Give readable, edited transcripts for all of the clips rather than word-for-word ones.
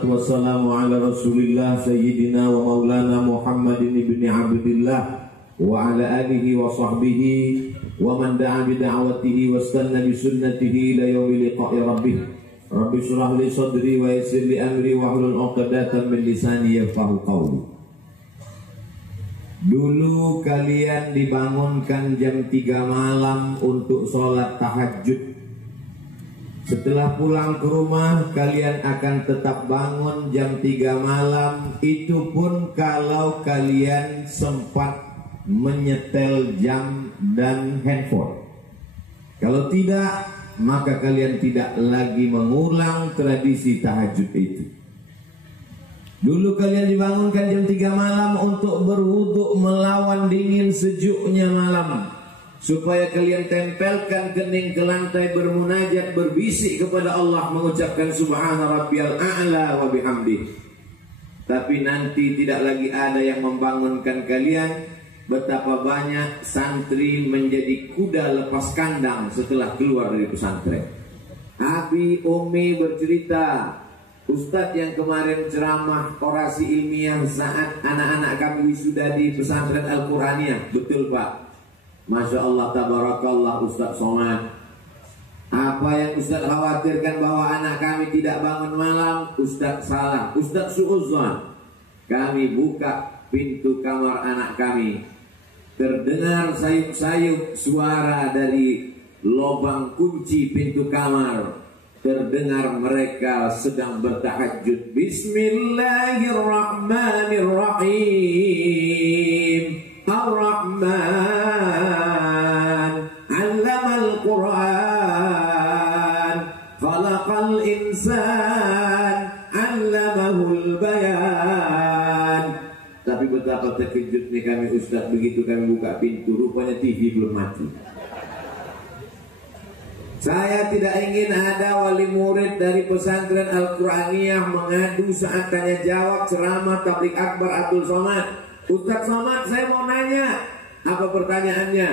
Wassalatu wassalamu ala rasulillah Sayyidina wa maulana Muhammadin ibni Abdillah wa ala alihi wa sahbihi wa man da'a bida'watihi wa istanna bi sunnatihi ila yaumi liqa'i rabbih. Rabbi shrah li sadri wa yassir li amri wa hlul 'uqdatam min lisani yafqahu qawli. Dulu kalian dibangunkan jam 3 malam untuk sholat tahajud. Setelah pulang ke rumah kalian akan tetap bangun jam 3 malam. Itu pun kalau kalian sempat menyetel jam dan handphone. Kalau tidak, maka kalian tidak lagi mengulang tradisi tahajud itu. Dulu kalian dibangunkan jam 3 malam untuk berwudu melawan dingin sejuknya malam, supaya kalian tempelkan kening ke lantai, bermunajat, berbisik kepada Allah, mengucapkan subhana rabbiyal a'la wa bihamdih. Tapi nanti tidak lagi ada yang membangunkan kalian. Betapa banyak santri menjadi kuda lepas kandang setelah keluar dari pesantren. Abi Umi bercerita, Ustadz yang kemarin ceramah orasi ilmiah saat anak-anak kami wisuda di pesantren Al-Quraniyah. Betul Pak, Masya Allah, tabarakallah Ustadz Somad. Apa yang Ustadz khawatirkan bahwa anak kami tidak bangun malam, Ustadz salah, Ustadz su'udzon. Kami buka pintu kamar anak kami, terdengar sayup-sayup suara dari lubang kunci pintu kamar. Terdengar mereka sedang bertahajud. Bismillahirrahmanirrahim. Ar-Rahman 'allamal Qur'an, khalaqal insan, 'allamahul bayan. Tapi betapa terkejutnya kami Ustaz begitu kami buka pintu, rupanya TV belum mati. Saya tidak ingin ada wali murid dari pesantren Al-Quraniyah mengadu saat tanya jawab ceramah tabligh akbar Abdul Somad. Ustaz Somad, saya mau nanya. Apa pertanyaannya?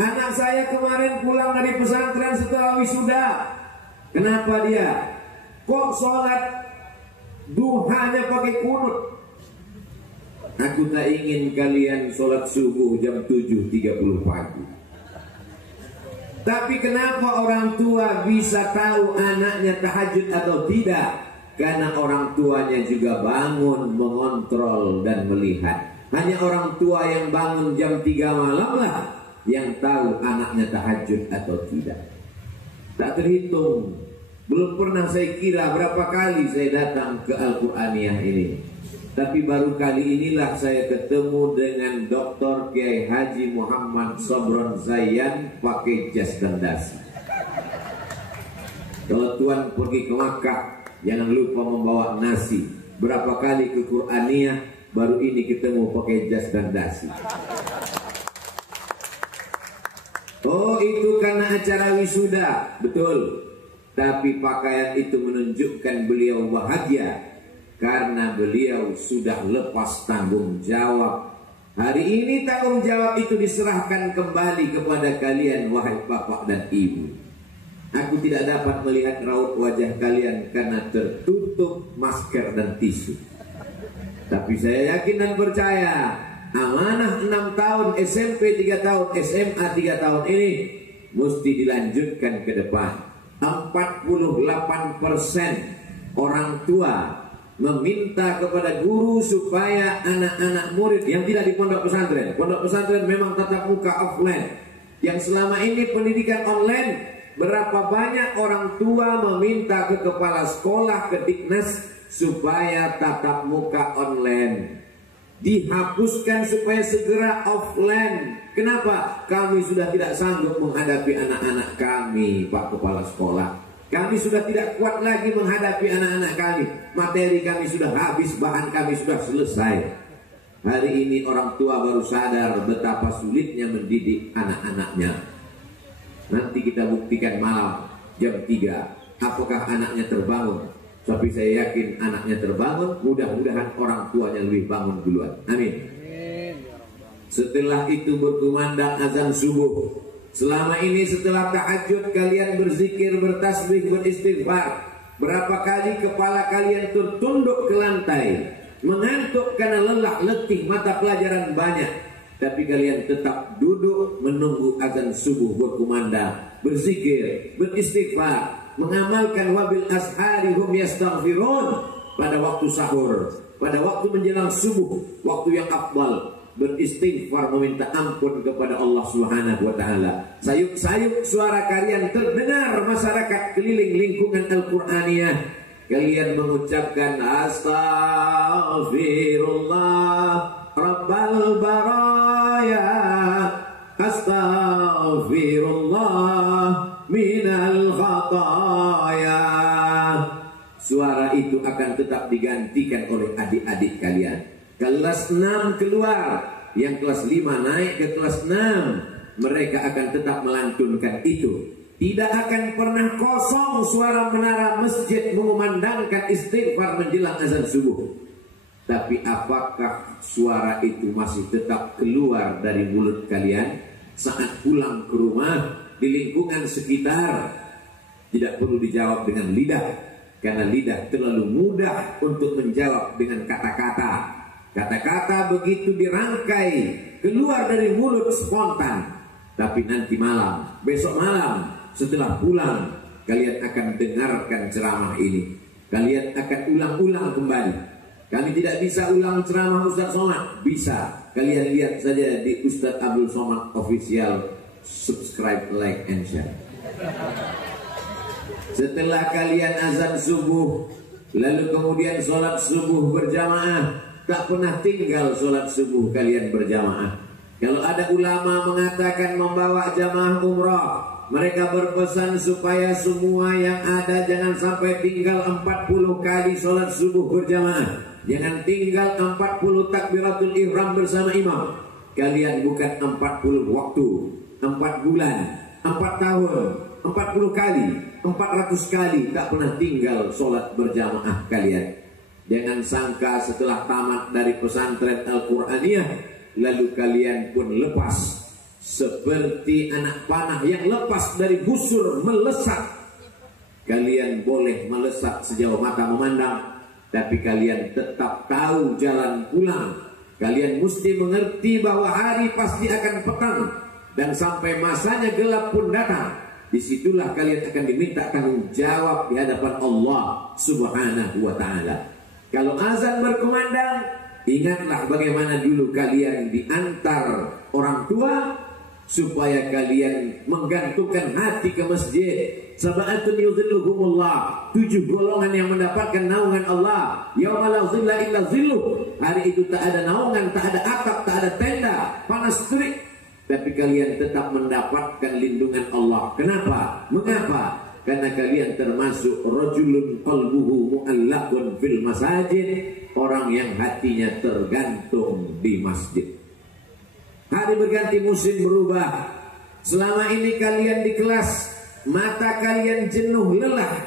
Anak saya kemarin pulang dari pesantren setelah wisuda. Kenapa dia? Kok sholat duhanya pakai kunut? Aku tak ingin kalian sholat subuh jam 7.30 pagi. Tapi kenapa orang tua bisa tahu anaknya tahajud atau tidak? Karena orang tuanya juga bangun, mengontrol dan melihat. Hanya orang tua yang bangun jam 3 malam lah yang tahu anaknya tahajud atau tidak. Tak terhitung. Belum pernah saya kira berapa kali saya datang ke Al-Quraniyah ini. Tapi baru kali inilah saya ketemu dengan Dr. Kiai Haji Muhammad Sobron Zayan pakai jas dan dasi. Kalau Tuan pergi ke Makkah, jangan lupa membawa nasi. Berapa kali ke Quraniyah, baru ini ketemu pakai jas dan dasi. Oh, itu karena acara wisuda, betul. Tapi pakaian itu menunjukkan beliau bahagia karena beliau sudah lepas tanggung jawab. Hari ini tanggung jawab itu diserahkan kembali kepada kalian, wahai bapak dan ibu. Aku tidak dapat melihat raut wajah kalian karena tertutup masker dan tisu. Tapi saya yakin dan percaya, amanah 6 tahun, SMP 3 tahun, SMA 3 tahun ini mesti dilanjutkan ke depan. 48% orang tua meminta kepada guru supaya anak-anak murid yang tidak di pondok pesantren. Pondok pesantren memang tatap muka offline. Yang selama ini pendidikan online, berapa banyak orang tua meminta ke kepala sekolah, ke Diknas supaya tatap muka online dihapuskan supaya segera offline. Kenapa? Kami sudah tidak sanggup menghadapi anak-anak kami, Pak Kepala Sekolah. Kami sudah tidak kuat lagi menghadapi anak-anak kami. Materi kami sudah habis, bahan kami sudah selesai. Hari ini orang tua baru sadar betapa sulitnya mendidik anak-anaknya. Nanti kita buktikan malam jam 3 apakah anaknya terbangun. Tapi saya yakin anaknya terbangun. Mudah-mudahan orang tuanya lebih bangun duluan. Amin. Setelah itu berkumandang azan subuh. Selama ini setelah tahajud kalian berzikir, bertasbih, beristighfar. Berapa kali kepala kalian tertunduk ke lantai, mengantuk karena lelah letih, mata pelajaran banyak, tapi kalian tetap duduk menunggu azan subuh berkumandang, berzikir, beristighfar, mengamalkan wabil ashari hum yastaghfirun pada waktu sahur, pada waktu menjelang subuh, waktu yang afdal, beristighfar meminta ampun kepada Allah Subhanahu wa taala. Sayup-sayup suara kalian terdengar masyarakat keliling lingkungan Al-Qur'aniyah. Kalian mengucapkan astaghfirullah rabbal baraya, astaghfirullah minal khataya. Suara itu akan tetap digantikan oleh adik-adik kalian. Kelas 6 keluar, yang kelas 5 naik ke kelas 6, mereka akan tetap melantunkan itu. Tidak akan pernah kosong suara menara masjid mengumandangkan istighfar menjelang azan subuh. Tapi apakah suara itu masih tetap keluar dari mulut kalian saat pulang ke rumah, di lingkungan sekitar? Tidak perlu dijawab dengan lidah, karena lidah terlalu mudah untuk menjawab dengan kata-kata. Kata-kata begitu dirangkai keluar dari mulut spontan. Tapi nanti malam, besok malam, setelah pulang, kalian akan dengarkan ceramah ini. Kalian akan ulang-ulang kembali. Kami tidak bisa ulang ceramah Ustaz Somad. Bisa, kalian lihat saja di Ustaz Abdul Somad Official. Subscribe, like, and share. Setelah kalian azan subuh, lalu kemudian sholat subuh berjamaah, tak pernah tinggal sholat subuh kalian berjamaah. Kalau ada ulama mengatakan membawa jamaah umrah, mereka berpesan supaya semua yang ada jangan sampai tinggal 40 kali sholat subuh berjamaah. Jangan tinggal 40 takbiratul ihram bersama imam. Kalian bukan 40 waktu, 4 bulan, 4 tahun, 40 kali, 400 kali tak pernah tinggal sholat berjamaah kalian. Jangan sangka setelah tamat dari pesantren Al-Qur'aniyah, lalu kalian pun lepas seperti anak panah yang lepas dari busur melesat. Kalian boleh melesat sejauh mata memandang, tapi kalian tetap tahu jalan pulang. Kalian mesti mengerti bahwa hari pasti akan petang, dan sampai masanya gelap pun datang. Disitulah kalian akan diminta tanggung jawab di hadapan Allah Subhanahu wa ta'ala. Kalau azan berkumandang, ingatlah bagaimana dulu kalian diantar orang tua supaya kalian menggantungkan hati ke masjid. Sab'atun yudhilluhumullah, 7 golongan yang mendapatkan naungan Allah. Yauma la dhilla illa dhilluh. Hari itu tak ada naungan, tak ada atap, tak ada tenda, panas terik, tapi kalian tetap mendapatkan lindungan Allah. Kenapa? Mengapa? Karena kalian termasuk rajulun qalbuhu mu'allaqun fil masajid, orang yang hatinya tergantung di masjid. Hari berganti, musim berubah. Selama ini kalian di kelas, mata kalian jenuh lelah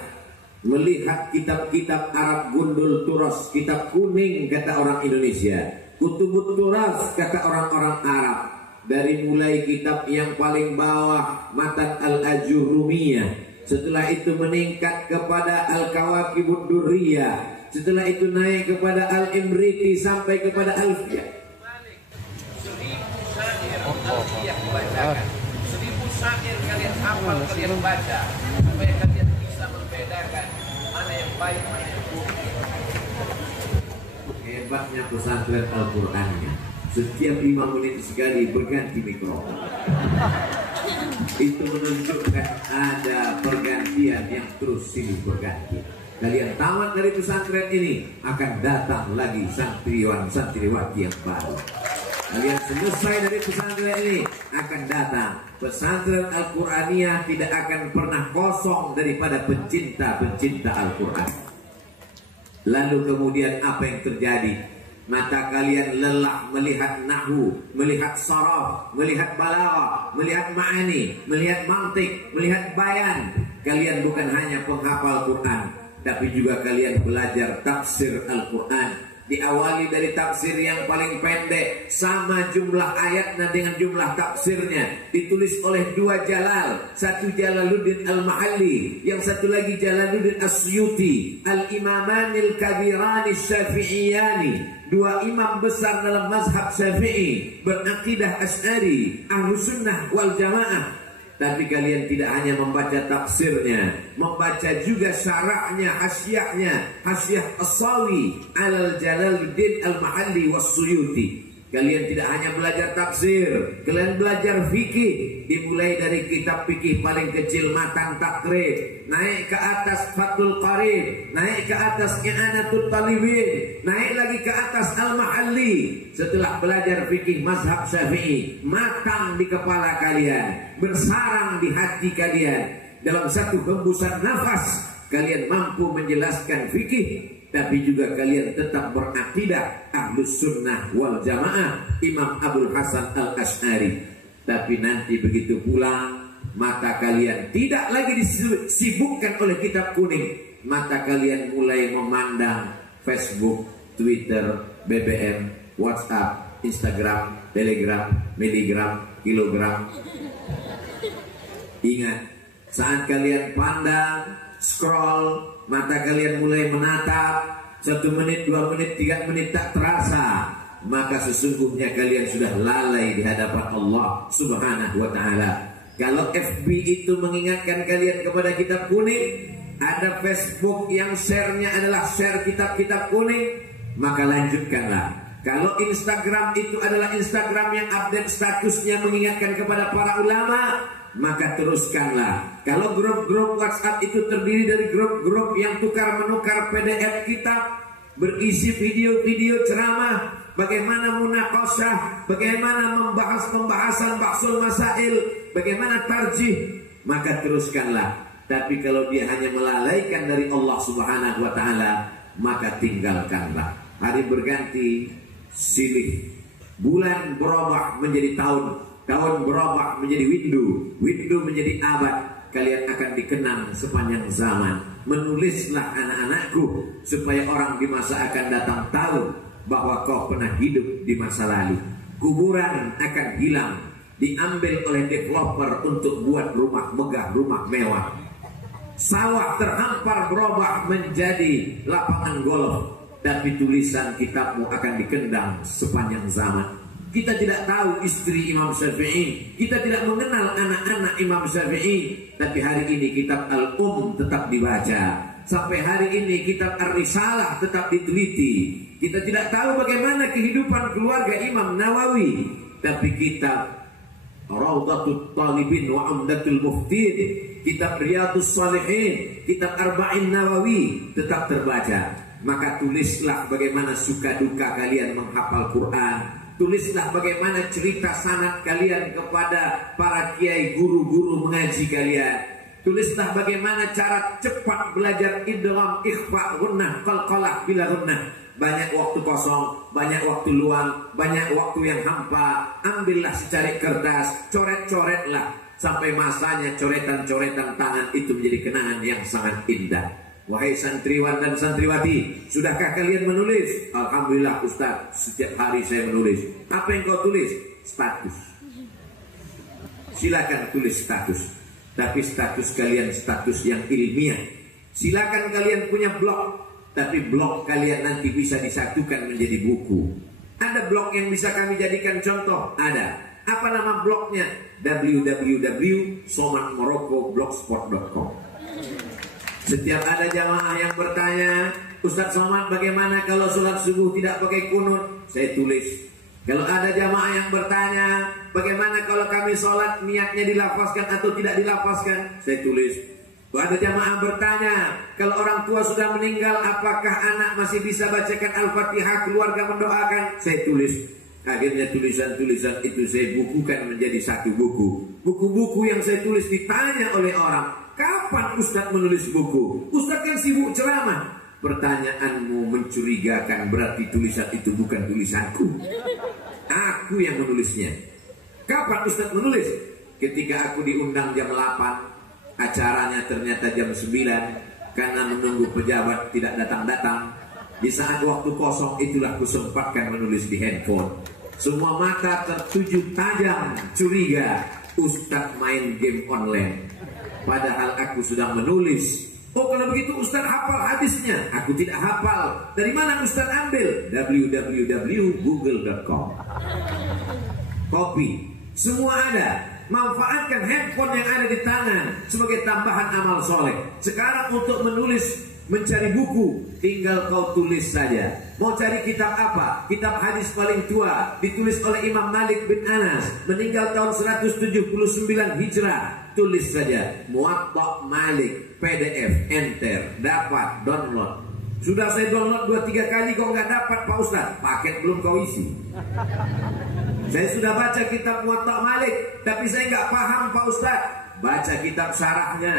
melihat kitab-kitab Arab gundul turas, kitab kuning kata orang Indonesia, kutubut turas kata orang-orang Arab. Dari mulai kitab yang paling bawah, Matan Al-Ajurrumiyah, setelah itu meningkat kepada Al-Kawakibud Durriyah, setelah itu naik kepada Al-Imriti sampai kepada Alfiyah. 1000 syair yang dibacakan, 1000 syair kalian hafal, kalian baca, supaya kalian bisa membedakan mana yang baik, mana yang buruk. Hebatnya pesantren Al-Qur'annya, setiap 5 menit sekali berganti mikrofon. Itu menunjukkan ada pergantian yang terus silih berganti. Kalian tamat dari pesantren ini, akan datang lagi santriwan-santriwati yang baru. Kalian selesai dari pesantren ini, akan datang pesantren Al-Qur'aniyah. Tidak akan pernah kosong daripada pencinta-pencinta Al-Qur'an. Lalu kemudian apa yang terjadi? Mata kalian lelah melihat nahwu, melihat saraf, melihat balaghah, melihat ma'ani, melihat mantik, melihat bayan. Kalian bukan hanya penghafal Quran, tapi juga kalian belajar tafsir Al-Quran, diawali dari tafsir yang paling pendek, sama jumlah ayatnya dengan jumlah tafsirnya, ditulis oleh dua jalal, satu Jalaluddin Al-Mahalli, yang satu lagi Jalaluddin As-Suyuti, Al-Imamanil Kabirani Syafi'iyani, dua imam besar dalam mazhab Syafi'i, berakidah Asy'ari, Ahlus Sunnah wal Jamaah. Tapi kalian tidak hanya membaca tafsirnya, membaca juga syarahnya, hasyiahnya, hasyiah As-Sawi Alal Jalaluddin Al-Mahalli Was-Suyuti. Kalian tidak hanya belajar tafsir, kalian belajar fikih. Dimulai dari kitab fikih paling kecil Matan Takrib, naik ke atas Fathul Qarib, naik ke atas I'anatul Talibin, naik lagi ke atas Al-Mahalli. Setelah belajar fikih mazhab Syafi'i, matang di kepala kalian, bersarang di hati kalian, dalam satu hembusan nafas kalian mampu menjelaskan fikih, tapi juga kalian tetap berakidah Ahlus Sunnah wal Jamaah, Imam Abul Hasan Al-Asy'ari. Tapi nanti begitu pulang, mata kalian tidak lagi disibukkan oleh kitab kuning. Mata kalian mulai memandang Facebook, Twitter, BBM, WhatsApp, Instagram, Telegram, miligram, kilogram. Ingat, saat kalian pandang, scroll, mata kalian mulai menatap, 1 menit, 2 menit, 3 menit tak terasa, maka sesungguhnya kalian sudah lalai di hadapan Allah Subhanahu wa ta'ala. Kalau FB itu mengingatkan kalian kepada kitab kuning, ada Facebook yang share-nya adalah share kitab-kitab kuning, maka lanjutkanlah. Kalau Instagram itu adalah Instagram yang update statusnya mengingatkan kepada para ulama, maka teruskanlah. Kalau grup-grup WhatsApp itu terdiri dari grup-grup yang tukar-menukar PDF kitab, berisi video-video ceramah, bagaimana munaqashah, bagaimana membahas pembahasan bahsul masail, bagaimana tarjih, maka teruskanlah. Tapi kalau dia hanya melalaikan dari Allah Subhanahu wa ta'ala, maka tinggalkanlah. Hari berganti, silih. Bulan berubah menjadi tahun, tahun berubah menjadi windu, windu menjadi abad. Kalian akan dikenang sepanjang zaman. Menulislah anak-anakku, supaya orang di masa akan datang tahu bahwa kau pernah hidup di masa lalu. Kuburan akan hilang, diambil oleh developer untuk buat rumah megah, rumah mewah. Sawah terhampar berubah menjadi lapangan golf, tapi tulisan kitabmu akan dikendang sepanjang zaman. Kita tidak tahu istri Imam Syafi'i, kita tidak mengenal anak-anak Imam Syafi'i, tapi hari ini kitab tetap dibaca. Sampai hari ini kitab Ar-Risalah tetap diteliti. Kita tidak tahu bagaimana kehidupan keluarga Imam Nawawi, tapi kitab Rawdatul Talibin wa Umdatul Muftin, kitab Riyadhus Shalihin, kitab Arba'in Nawawi tetap terbaca. Maka tulislah bagaimana suka duka kalian menghafal Quran. Tulislah bagaimana cerita sanad kalian kepada para kiai, guru-guru mengaji kalian. Tulislah bagaimana cara cepat belajar idgham, ikhfa, gunnah, qalqalah bila gunnah. Banyak waktu kosong, banyak waktu luang, banyak waktu yang hampa. Ambillah secari kertas, coret-coretlah, sampai masanya coretan-coretan tangan itu menjadi kenangan yang sangat indah. Wahai santriwan dan santriwati, sudahkah kalian menulis? Alhamdulillah Ustaz, setiap hari saya menulis. Apa yang kau tulis? Status. Silakan tulis status, tapi status kalian status yang ilmiah. Silakan kalian punya blog, tapi blog kalian nanti bisa disatukan menjadi buku. Ada blog yang bisa kami jadikan contoh? Ada. Apa nama blognya? www.somatmoroccoblogspot.com. Setiap ada jamaah yang bertanya, Ustaz Somad bagaimana kalau sholat subuh tidak pakai kunut? Saya tulis. Kalau ada jamaah yang bertanya, bagaimana kalau kami sholat niatnya dilafazkan atau tidak dilafazkan? Saya tulis. Kalau ada jamaah bertanya, kalau orang tua sudah meninggal, apakah anak masih bisa bacakan Al-Fatihah, keluarga mendoakan? Saya tulis. Akhirnya tulisan-tulisan itu saya bukukan menjadi satu buku. Buku-buku yang saya tulis ditanya oleh orang, kapan Ustaz menulis buku? Ustaz kan sibuk ceramah. Pertanyaanmu mencurigakan, berarti tulisan itu bukan tulisanku. Aku yang menulisnya. Kapan Ustaz menulis? Ketika aku diundang jam 8, acaranya ternyata jam 9, karena menunggu pejabat tidak datang-datang, Di saat waktu kosong itulah kusempatkan menulis di handphone. Semua mata tertuju tajam curiga Ustadz main game online. Padahal aku sudah menulis. Oh, kalau begitu Ustadz hafal hadisnya. Aku tidak hafal. Dari mana Ustadz ambil? www.google.com. Kopi. Semua ada. Manfaatkan handphone yang ada di tangan sebagai tambahan amal soleh. Sekarang untuk menulis, mencari buku, tinggal kau tulis saja. Mau cari kitab apa? Kitab hadis paling tua, ditulis oleh Imam Malik bin Anas, meninggal tahun 179 Hijrah. Tulis saja Muwatta Malik, PDF, enter, dapat, download. Sudah saya download 2-3 kali kok nggak dapat Pak Ustadz. Paket belum kau isi. Saya sudah baca kitab Muwatta Malik, tapi saya nggak paham Pak Ustadz. Baca kitab syarahnya.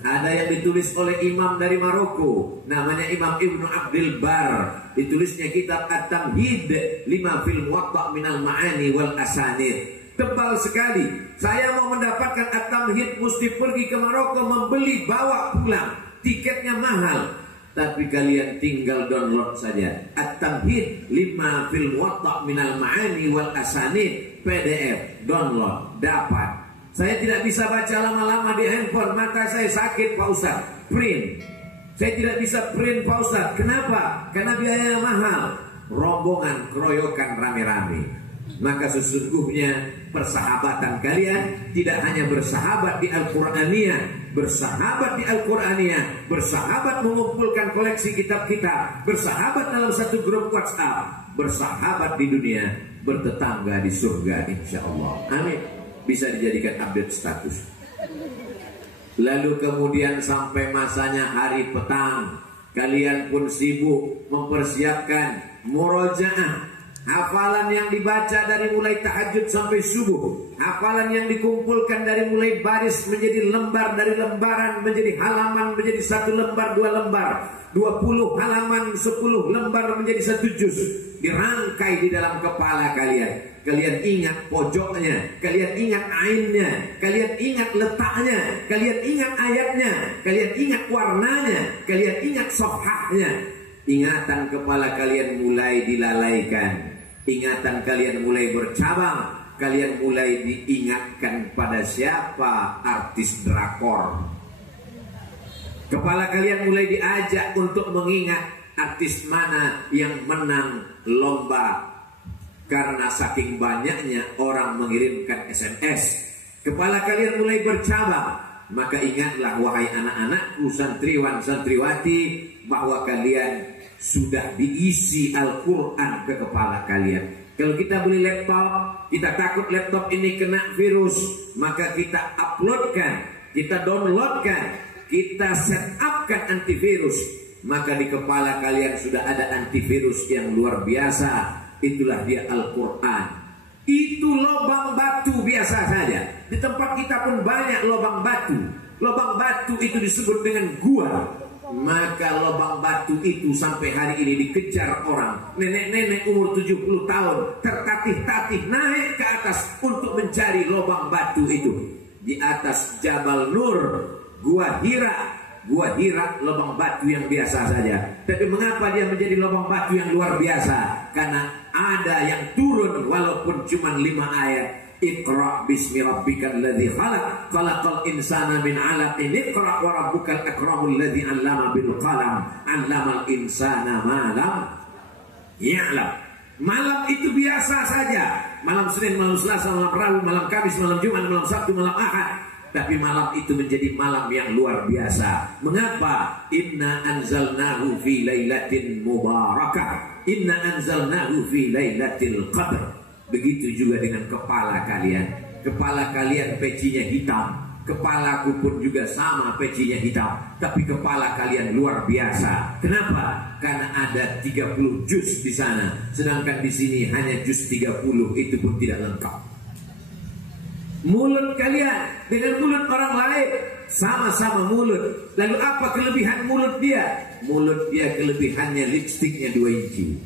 Ada yang ditulis oleh imam dari Maroko, namanya Imam Ibnu Abdul Bar. Ditulisnya kitab At-Tamhid lima fil Muwatta minal ma'ani wal asanid. Tebal sekali. Saya mau mendapatkan At-Tamhid mesti pergi ke Maroko, membeli, bawa pulang. Tiketnya mahal. Tapi kalian tinggal download saja At-Tamhid lima fil Muwatta minal ma'ani wal asanid, PDF, download, dapat. Saya tidak bisa baca lama-lama di handphone, mata saya sakit Pak Ustaz. Print. Saya tidak bisa print Pak Ustaz. Kenapa? Karena biayanya mahal. Rombongan, keroyokan, rame-rame. Maka sesungguhnya persahabatan kalian tidak hanya bersahabat di Al-Quraniyah, bersahabat di Al-Quraniyah, bersahabat mengumpulkan koleksi kitab-kitab, bersahabat dalam satu grup WhatsApp, bersahabat di dunia, bertetangga di surga insya Allah. Amin. Bisa dijadikan update status. Lalu kemudian sampai masanya hari petang, kalian pun sibuk mempersiapkan murojaah. Hafalan yang dibaca dari mulai tahajud sampai subuh, hafalan yang dikumpulkan dari mulai baris menjadi lembar, dari lembaran menjadi halaman, menjadi 1 lembar, 2 lembar, 20 halaman, 10 lembar menjadi 1 juz, dirangkai di dalam kepala kalian. Kalian ingat pojoknya, kalian ingat ainnya, kalian ingat letaknya, kalian ingat ayatnya, kalian ingat warnanya, kalian ingat safhahnya. Ingatan kepala kalian mulai dilalaikan, ingatan kalian mulai bercabang, kalian mulai diingatkan pada siapa artis drakor. Kepala kalian mulai diajak untuk mengingat artis mana yang menang lomba, karena saking banyaknya orang mengirimkan SMS. Kepala kalian mulai bercabang. Maka ingatlah wahai anak-anakku, santriwan santriwati, bahwa kalian sudah diisi Al-Quran ke kepala kalian. Kalau kita beli laptop, kita takut laptop ini kena virus, maka kita uploadkan, kita downloadkan, kita setupkan antivirus. Maka di kepala kalian sudah ada antivirus yang luar biasa. Itulah dia Al-Quran. Itu lubang batu biasa saja. Di tempat kita pun banyak lubang batu. Lubang batu itu disebut dengan gua. Maka lubang batu itu sampai hari ini dikejar orang. Nenek-nenek umur 70 tahun tertatih-tatih naik ke atas untuk mencari lubang batu itu. Di atas Jabal Nur, Gua Hira. Gua Hira lubang batu yang biasa saja. Tapi mengapa dia menjadi lubang batu yang luar biasa? Karena ada yang turun walaupun cuma 5 ayat. Iqra bismi rabbikal ladzi khalaq, khalaqal insana min 'alaqin, iqra wa rabbukal akramul ladzi 'allama bil qalam, 'allamal insana ma lam ya'lam. Malam itu biasa saja. Malam Senin, malam Selasa, malam Rabu, malam Kamis, malam Jumat, malam Sabtu, malam Ahad. Tapi malam itu menjadi malam yang luar biasa. Mengapa? Inna anzalnahu fi lailatin mubarakah. Inna anzalnahu fi lailatul qadr. Begitu juga dengan kepala kalian. Kepala kalian pecinya hitam. Kepalaku pun juga sama pecinya hitam. Tapi kepala kalian luar biasa. Kenapa? Karena ada 30 juz di sana. Sedangkan di sini hanya juz 30. Itu pun tidak lengkap. Mulut kalian dengan mulut orang lain sama-sama mulut. Lalu apa kelebihan mulut dia? Mulut dia kelebihannya lipstiknya 2 inci.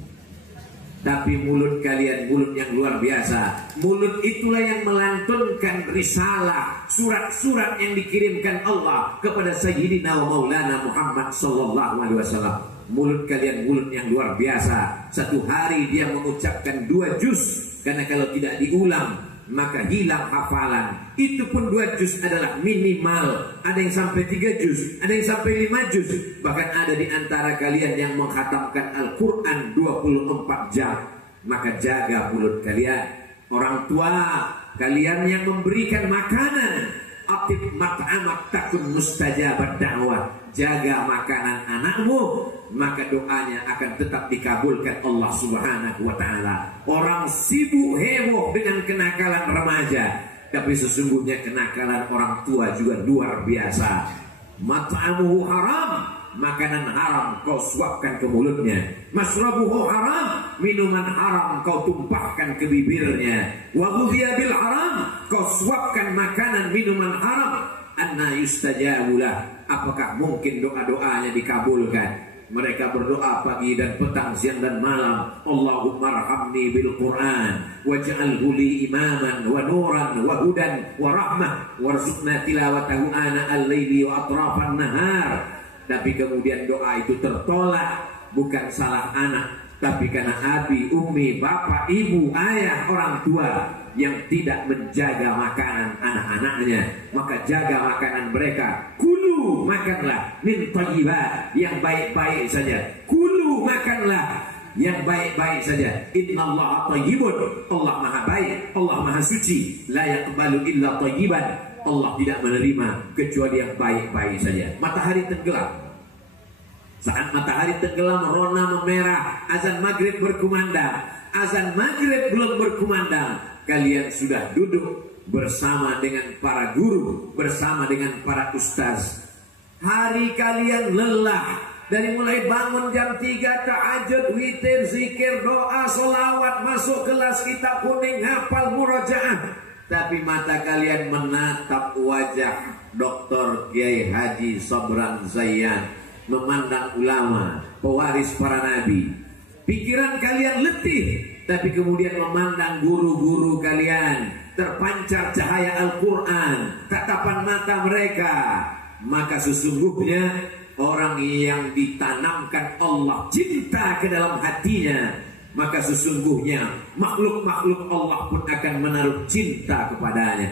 Tapi mulut kalian mulut yang luar biasa. Mulut itulah yang melantunkan risalah, surat-surat yang dikirimkan Allah kepada Sayyidina wa Maulana Muhammad sallallahu alaihi wasallam. mulut kalian mulut yang luar biasa. Satu hari dia mengucapkan 2 juz, karena kalau tidak diulang maka hilang hafalan. Itu pun 2 juz adalah minimal. Ada yang sampai 3 juz, ada yang sampai 5 juz. Bahkan ada di antara kalian yang mengkhatamkan Al-Quran 24 jam. Maka jaga mulut kalian. Orang tua kalian yang memberikan makanan, atib mat'amak takun mustajabat da'wah, jaga makanan anakmu, maka doanya akan tetap dikabulkan Allah Subhanahu wa ta'ala. Orang sibuk heboh dengan kenakalan remaja, tapi sesungguhnya kenakalan orang tua juga luar biasa. Mat'amuhu haram, makanan haram kau suapkan ke mulutnya. Masrabuhu haram, minuman haram kau tumpahkan ke bibirnya. Wa ghudhiya bil haram, kau suapkan makanan minuman haram. Anna yustajabulah, apakah mungkin doa-doanya dikabulkan? Mereka berdoa pagi dan petang, siang dan malam. Allahumma arhamni bil Quran waj'alhu li imaman wa nuran wa hudan wa rahmah warzuqna tilawatahu ana al-laili wa atrafan nahar. Tapi kemudian doa itu tertolak, bukan salah anak, tapi karena abi, umi, bapak, ibu, ayah, orang tua yang tidak menjaga makanan anak-anaknya. Maka jaga makanan mereka. Kulu, makanlah min thayyibat, yang baik-baik saja. Kulu, makanlah yang baik-baik saja. Innallaha thayyibun, Allah maha baik, Allah maha suci. La yaqbalu illa thayyiban, Allah tidak menerima kecuali yang baik-baik saja. Matahari tenggelam. Saat matahari tenggelam, rona memerah, azan maghrib berkumandang. Azan maghrib belum berkumandang, kalian sudah duduk bersama dengan para guru, bersama dengan para ustaz. Hari kalian lelah, dari mulai bangun jam 3, tahajud, witir, zikir, doa, solawat, masuk kelas kitab kuning, hafal murojaah. Tapi mata kalian menatap wajah Dr. Kiai Haji Sabran Zayyan, memandang ulama, pewaris para nabi. Pikiran kalian letih, tapi kemudian memandang guru-guru kalian, terpancar cahaya Al-Quran, tatapan mata mereka. Maka sesungguhnya orang yang ditanamkan Allah cinta ke dalam hatinya, maka sesungguhnya makhluk-makhluk Allah pun akan menaruh cinta kepadanya.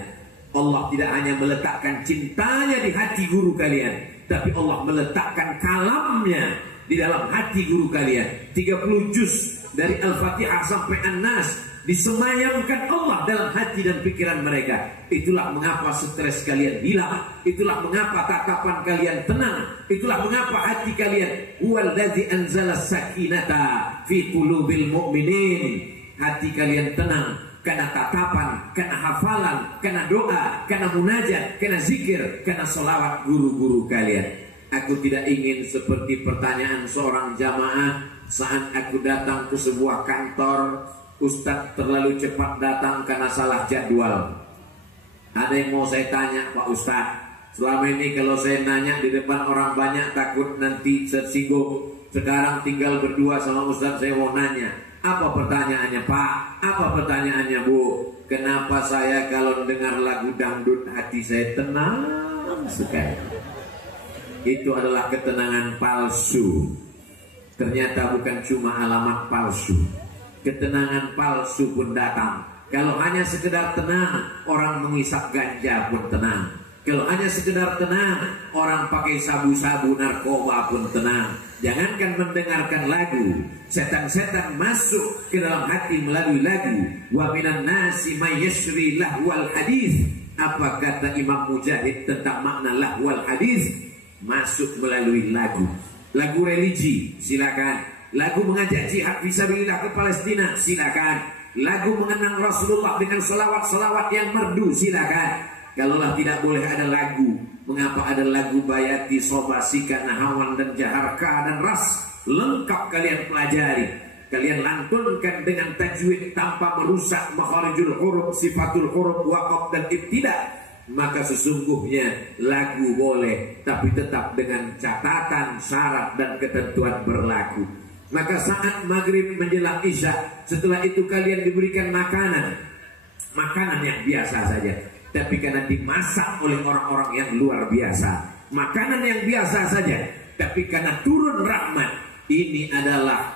Allah tidak hanya meletakkan cintanya di hati guru kalian, tapi Allah meletakkan kalamnya di dalam hati guru kalian. 30 juz dari Al-Fatihah sampai An-Nas disemayamkan Allah dalam hati dan pikiran mereka. Itulah mengapa stres kalian hilang, itulah mengapa tatapan kalian tenang, itulah mengapa hati kalian huwallazi anzala sakinata fi qulubil mu'minin. Hati kalian tenang karena tatapan, karena hafalan, karena doa, karena munajat, karena zikir, karena solawat guru-guru kalian. Aku tidak ingin seperti pertanyaan seorang jamaah saat aku datang ke sebuah kantor, Ustadz terlalu cepat datang karena salah jadwal. Ada yang mau saya tanya, Pak Ustadz, selama ini kalau saya nanya di depan orang banyak takut nanti tersinggung. Sekarang tinggal berdua sama Ustadz, saya mau nanya, apa pertanyaannya Pak? Apa pertanyaannya Bu? Kenapa saya kalau dengar lagu dangdut hati saya tenang sekali? Itu adalah ketenangan palsu. Ternyata bukan cuma alamat palsu, ketenangan palsu pun datang. Kalau hanya sekedar tenang, orang mengisap ganja pun tenang. Kalau hanya sekedar tenang, orang pakai sabu-sabu narkoba pun tenang. Jangankan mendengarkan lagu, setan-setan masuk ke dalam hati melalui lagu. Wa minan nasi may yashri lahwal hadis. Apa kata Imam Mujahid tentang makna lahwal hadis? Masuk melalui lagu. Lagu religi, silakan. Lagu mengajak jihad fisabilillah ke Palestina, silakan. Lagu mengenang Rasulullah dengan selawat-selawat yang merdu, silakan. Kalaulah tidak boleh ada lagu, mengapa ada lagu Bayati, Sobasika, Nahawan dan Jaharka dan Ras? Lengkap kalian pelajari. Kalian lantunkan dengan tajwid tanpa merusak makharijul huruf, sifatul huruf, waqaf dan ibtidah. Maka sesungguhnya lagu boleh, tapi tetap dengan catatan, syarat dan ketentuan berlaku. Maka saat maghrib menjelang isya, setelah itu kalian diberikan makanan, makanan yang biasa saja, tapi karena dimasak oleh orang-orang yang luar biasa. Makanan yang biasa saja, tapi karena turun rahmat, ini adalah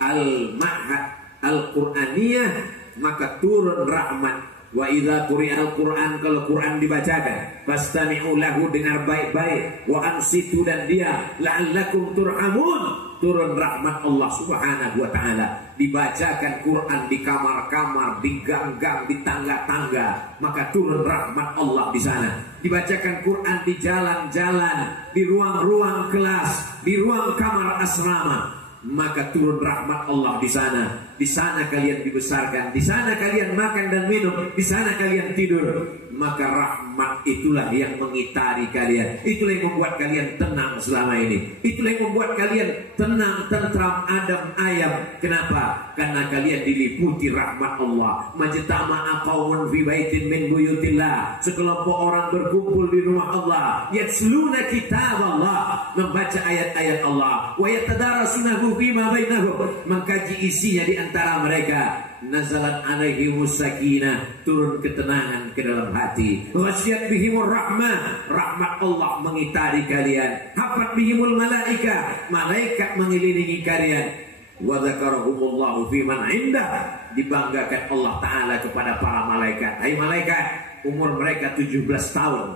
al-ma'had al-Qur'aniyah, maka turun rahmat. Wa idza quri'al Qur'an, kalau Quran dibacakan, fastami'u lahu, dengar baik-baik, wa ansitu, dan dia la'allakum turhamun, turun rahmat Allah Subhanahu wa taala. Dibacakan Quran di kamar-kamar, di gang-gang, di tangga-tangga, maka turun rahmat Allah di sana. Dibacakan Quran di jalan-jalan, di ruang-ruang kelas, di ruang kamar asrama, maka turun rahmat Allah di sana. Di sana kalian dibesarkan, di sana kalian makan dan minum, di sana kalian tidur, maka rahmat itulah yang mengitari kalian. Itulah yang membuat kalian tenang selama ini. Itulah yang membuat kalian tenang, tentram, adem, ayam. Kenapa? Karena kalian diliputi rahmat Allah. Majtama'a qaumun fi baitin min buyutillah, sekelompok orang berkumpul di rumah Allah, yatsluna kitab Allah, membaca ayat-ayat Allah, wa yatadarasunahu fima bainahum, mengkaji isinya di antara mereka. Nazalat alaihimus sakinah, turun ketenangan ke dalam hati. Wasyat bihimur rahmah, rahmat Allah mengitari kalian. Hafat bihimul malaika, malaikat mengelilingi kalian. Wa dzakarahumullahu fi man indah, dibanggakan Allah Ta'ala kepada para malaikat. Hai malaikat, umur mereka 17 tahun,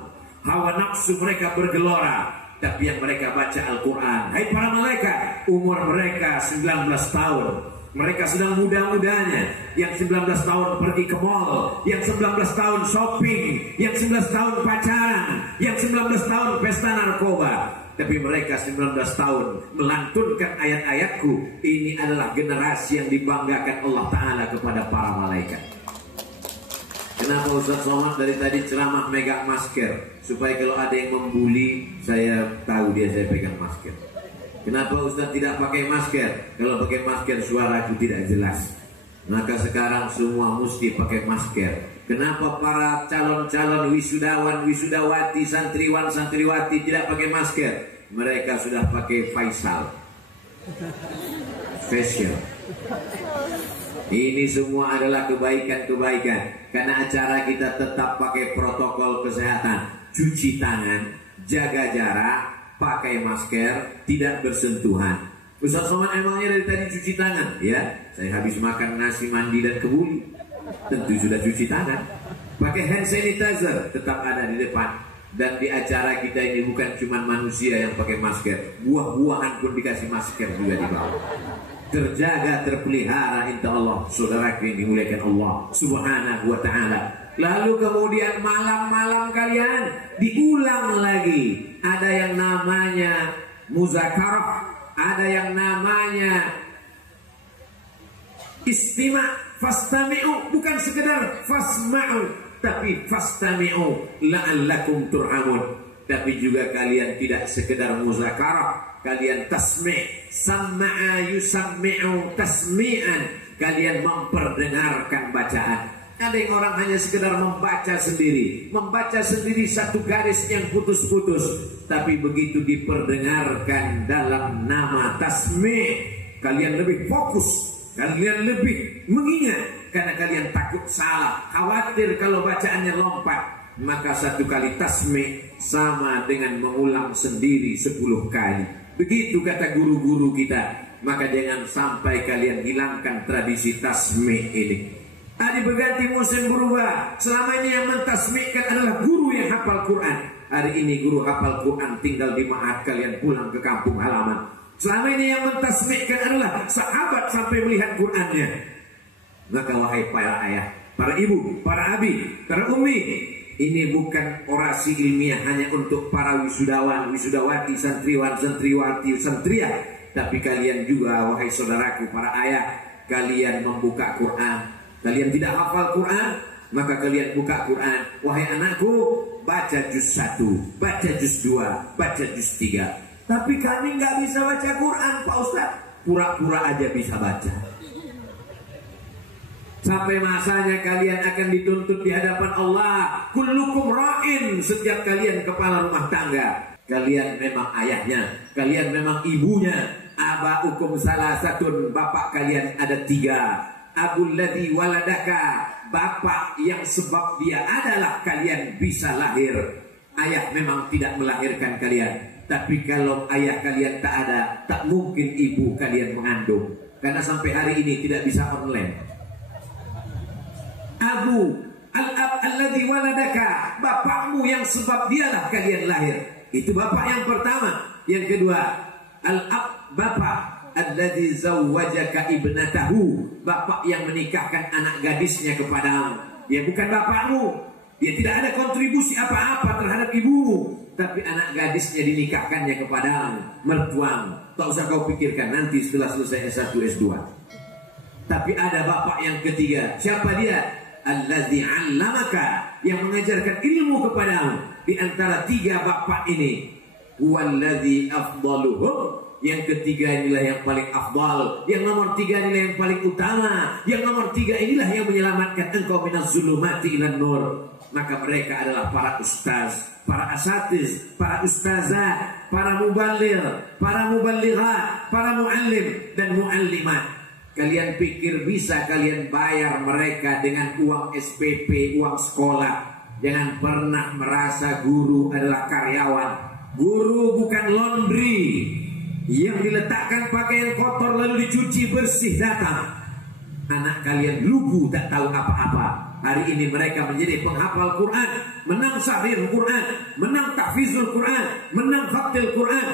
hawa nafsu mereka bergelora, tapi yang mereka baca Al-Quran. Hai para malaikat, umur mereka 19 tahun, mereka sedang muda-mudanya. Yang 19 tahun pergi ke mall, yang 19 tahun shopping, yang 19 tahun pacaran, yang 19 tahun pesta narkoba. Tapi mereka 19 tahun melantunkan ayat-ayatku. Ini adalah generasi yang dibanggakan Allah Ta'ala kepada para malaikat. Kenapa Ustaz Somad dari tadi ceramah megang masker? Supaya kalau ada yang membuli, saya tahu saya pegang masker. Kenapa Ustaz tidak pakai masker? Kalau pakai masker suaraku tidak jelas. Maka sekarang semua mesti pakai masker. Kenapa para calon-calon wisudawan, wisudawati, santriwan, santriwati tidak pakai masker? Mereka sudah pakai facial. Ini semua adalah kebaikan-kebaikan. Karena acara kita tetap pakai protokol kesehatan. Cuci tangan, jaga jarak, pakai masker, tidak bersentuhan. Ustaz Somad emangnya dari tadi cuci tangan? Ya, saya habis makan nasi, mandi dan kebuli, tentu sudah cuci tangan. Pakai hand sanitizer, tetap ada di depan. Dan di acara kita ini bukan cuma manusia yang pakai masker, buah-buahan pun dikasih masker juga di bawah. Terjaga, terpelihara insya Allah, saudaraku yang dimuliakan Allah Subhanahu wa ta'ala. Lalu kemudian malam-malam kalian diulang lagi. Ada yang namanya muzakarah, ada yang namanya istima', fastami'u, bukan sekedar fasma'u, tapi fastami'u la'allakum turhamun. Tapi juga kalian tidak sekedar muzakarah, kalian tasmi', samma'a yusammi'u tasmi'an, kalian memperdengarkan bacaan. Ada yang orang hanya sekedar membaca sendiri satu garis yang putus-putus, tapi begitu diperdengarkan dalam nama tasmi', kalian lebih fokus, kalian lebih mengingat, karena kalian takut salah, khawatir kalau bacaannya lompat. Maka satu kali tasmi' sama dengan mengulang sendiri 10 kali. Begitu kata guru-guru kita. Maka jangan sampai kalian hilangkan tradisi tasmi' ini. Hari berganti, musim berubah. Selama ini yang mentasmi'kan adalah guru yang hafal Quran. Hari ini guru hafal Quran tinggal di ma'had, kalian pulang ke kampung halaman. Selama ini yang mentasmi'kan adalah sahabat sampai melihat Qurannya. Maka wahai para ayah, para ibu, para abi, para ummi, ini bukan orasi ilmiah hanya untuk para wisudawan, wisudawati, santriwan, santriwati, santriah. Tapi kalian juga wahai saudaraku, para ayah, kalian membuka Quran. Kalian tidak hafal Quran, maka kalian buka Quran. Wahai anakku, baca juz 1, baca juz 2, baca juz 3. Tapi kami nggak bisa baca Quran, Pak Ustaz. Pura-pura aja bisa baca. Sampai masanya kalian akan dituntut di hadapan Allah. Kullukum ra'in, setiap kalian kepala rumah tangga. Kalian memang ayahnya, kalian memang ibunya. Abaukum salasatun, bapak kalian ada 3. Abul ladzi waladaka, bapak yang sebab dia adalah kalian bisa lahir. Ayah memang tidak melahirkan kalian, Tapi kalau ayah kalian tak ada, tak mungkin ibu kalian mengandung. Karena sampai hari ini tidak bisa online. Abu al-ab alladhi waladaka, bapakmu yang sebab dialah kalian lahir. Itu bapak yang pertama. Yang kedua, al-ab, bapak alladhi zawwajaka ibnatahu, bapak yang menikahkan anak gadisnya kepadamu. Dia bukan bapakmu. Dia tidak ada kontribusi apa-apa terhadap ibumu, tapi anak gadisnya dinikahkannya kepadamu, mertuamu. Tak usah kau pikirkan nanti setelah selesai S1, S2. Tapi ada bapak yang ketiga. Siapa dia? Allazi 'allamaka, yang mengajarkan ilmu kepadamu. Di antara tiga bapak ini, huwallazi afdaluhum, yang ketiga inilah yang paling afdal, yang nomor tiga inilah yang paling utama, yang nomor tiga inilah yang menyelamatkan engkau minaz zulumati ilan nur. Maka mereka adalah para ustaz, para asatiz, para ustazah, para muballigh, para muballighat, para muallim dan muallimat. Kalian pikir bisa kalian bayar mereka dengan uang SPP, uang sekolah? Jangan pernah merasa guru adalah karyawan. Guru bukan laundry yang diletakkan pakaian kotor lalu dicuci bersih datang. Anak kalian lugu tak tahu apa-apa. Hari ini mereka menjadi penghafal Quran, menang sahir Quran, menang tahfizul Quran, menang khatil Quran.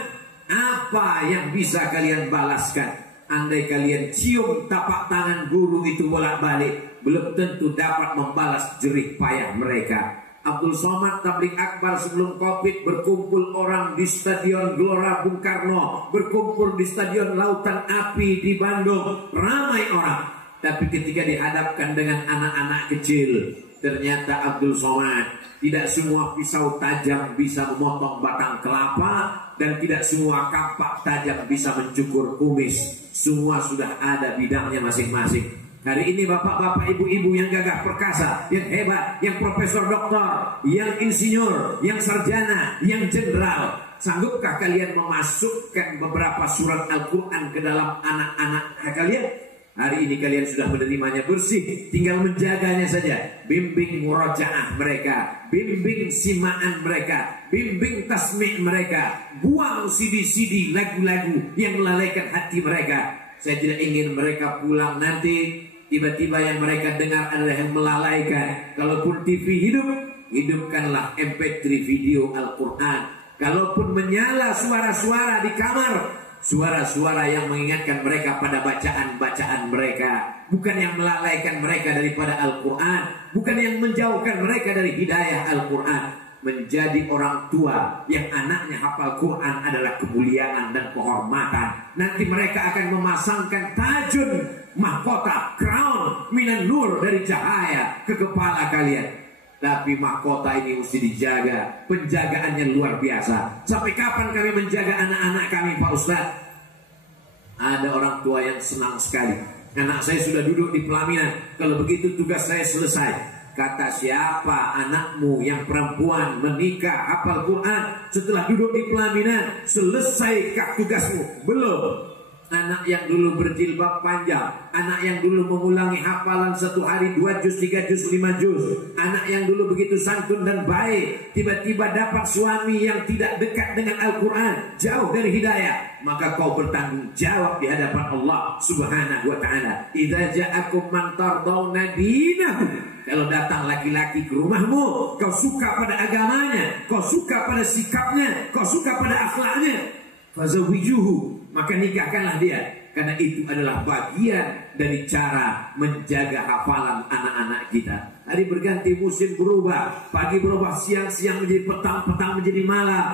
Apa yang bisa kalian balaskan? Andai kalian cium tapak tangan guru itu bolak-balik, belum tentu dapat membalas jerih payah mereka. Abdul Somad Tabligh Akbar sebelum Covid berkumpul orang di Stadion Gelora Bung Karno, berkumpul di Stadion Lautan Api di Bandung, ramai orang. Tapi ketika dihadapkan dengan anak-anak kecil, ternyata Abdul Somad, tidak semua pisau tajam bisa memotong batang kelapa, dan tidak semua kampak tajam bisa mencukur kumis. Semua sudah ada bidangnya masing-masing. Hari ini bapak-bapak, ibu-ibu yang gagah perkasa, yang hebat, yang profesor doktor, yang insinyur, yang sarjana, yang jenderal, sanggupkah kalian memasukkan beberapa surat Al-Quran ke dalam anak-anak kalian? Hari ini kalian sudah menerimanya bersih, tinggal menjaganya saja. Bimbing murajaah mereka, bimbing simaan mereka, bimbing tasmi' mereka. Buang CD-CD lagu-lagu yang melalaikan hati mereka. Saya tidak ingin mereka pulang nanti tiba-tiba yang mereka dengar adalah yang melalaikan. Kalaupun TV hidup, hidupkanlah MP3 video Al-Quran. Kalaupun menyala suara-suara di kamar, suara-suara yang mengingatkan mereka pada bacaan-bacaan mereka, bukan yang melalaikan mereka daripada Al-Quran, bukan yang menjauhkan mereka dari hidayah Al-Quran. Menjadi orang tua yang anaknya hafal Quran adalah kemuliaan dan kehormatan. Nanti mereka akan memasangkan tajun, mahkota, crown minan nur dari cahaya ke kepala kalian. Tapi mahkota ini mesti dijaga, penjagaannya luar biasa. Sampai kapan kami menjaga anak-anak kami, Pak Ustadz? Ada orang tua yang senang sekali. Anak saya sudah duduk di pelaminan. Kalau begitu tugas saya selesai. Kata siapa anakmu yang perempuan menikah hafal Quran setelah duduk di pelaminan? Selesaikah tugasmu? Belum. Anak yang dulu berjilbab panjang, anak yang dulu mengulangi hafalan satu hari 2 juz, 3 juz, 5 juz, anak yang dulu begitu santun dan baik, tiba-tiba dapat suami yang tidak dekat dengan Al-Quran, jauh dari hidayah, maka kau bertanggung jawab di hadapan Allah Subhanahu wa ta'ala. Idza ja'akum man tardawna dinahu, kalau datang laki-laki ke rumahmu, kau suka pada agamanya, kau suka pada sikapnya, kau suka pada akhlaknya, fazawijuhu, maka nikahkanlah dia. Karena itu adalah bagian dari cara menjaga hafalan anak-anak kita. Hari berganti, musim berubah, pagi berubah, siang menjadi petang, petang menjadi malam.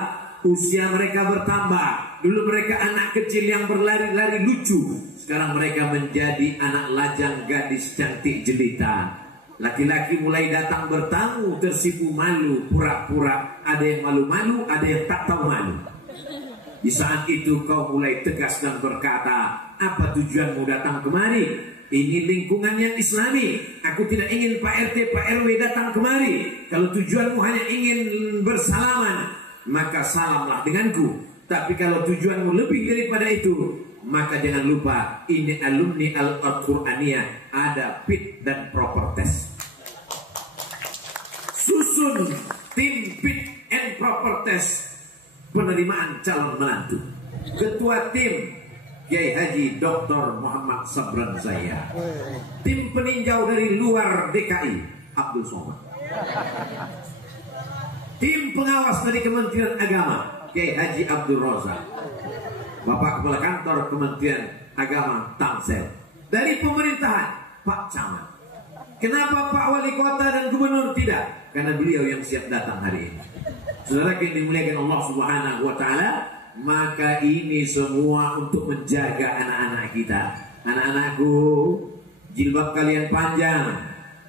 Usia mereka bertambah. Dulu mereka anak kecil yang berlari-lari lucu, sekarang mereka menjadi anak lajang, gadis cantik jelita. Laki-laki mulai datang bertamu, tersipu malu, pura-pura. Ada yang malu-malu, ada yang tak tahu malu. Di saat itu kau mulai tegas dan berkata, apa tujuanmu datang kemari? Ini lingkungan yang islami. Aku tidak ingin Pak RT, Pak RW datang kemari. Kalau tujuanmu hanya ingin bersalaman, maka salamlah denganku. Tapi kalau tujuanmu lebih daripada itu, maka jangan lupa, ini alumni Al-Quraniyah, ada fit dan proper test. Susun tim fit and proper test. penerimaan calon menantu. Ketua tim Kiai Haji Dr. Muhammad Sabran Zaya. Tim peninjau dari luar DKI Abdul Somad. Tim pengawas dari Kementerian Agama Kiai Haji Abdul Rozak. Bapak Kepala Kantor Kementerian Agama Tangsel. Dari pemerintahan Pak Camat. Kenapa Pak Wali Kota dan Gubernur tidak? Karena beliau yang siap datang hari ini. Saudara yang dimuliakan Allah Subhanahu wa Ta'ala, maka ini semua untuk menjaga anak-anak kita. Anak-anakku, jilbab kalian panjang,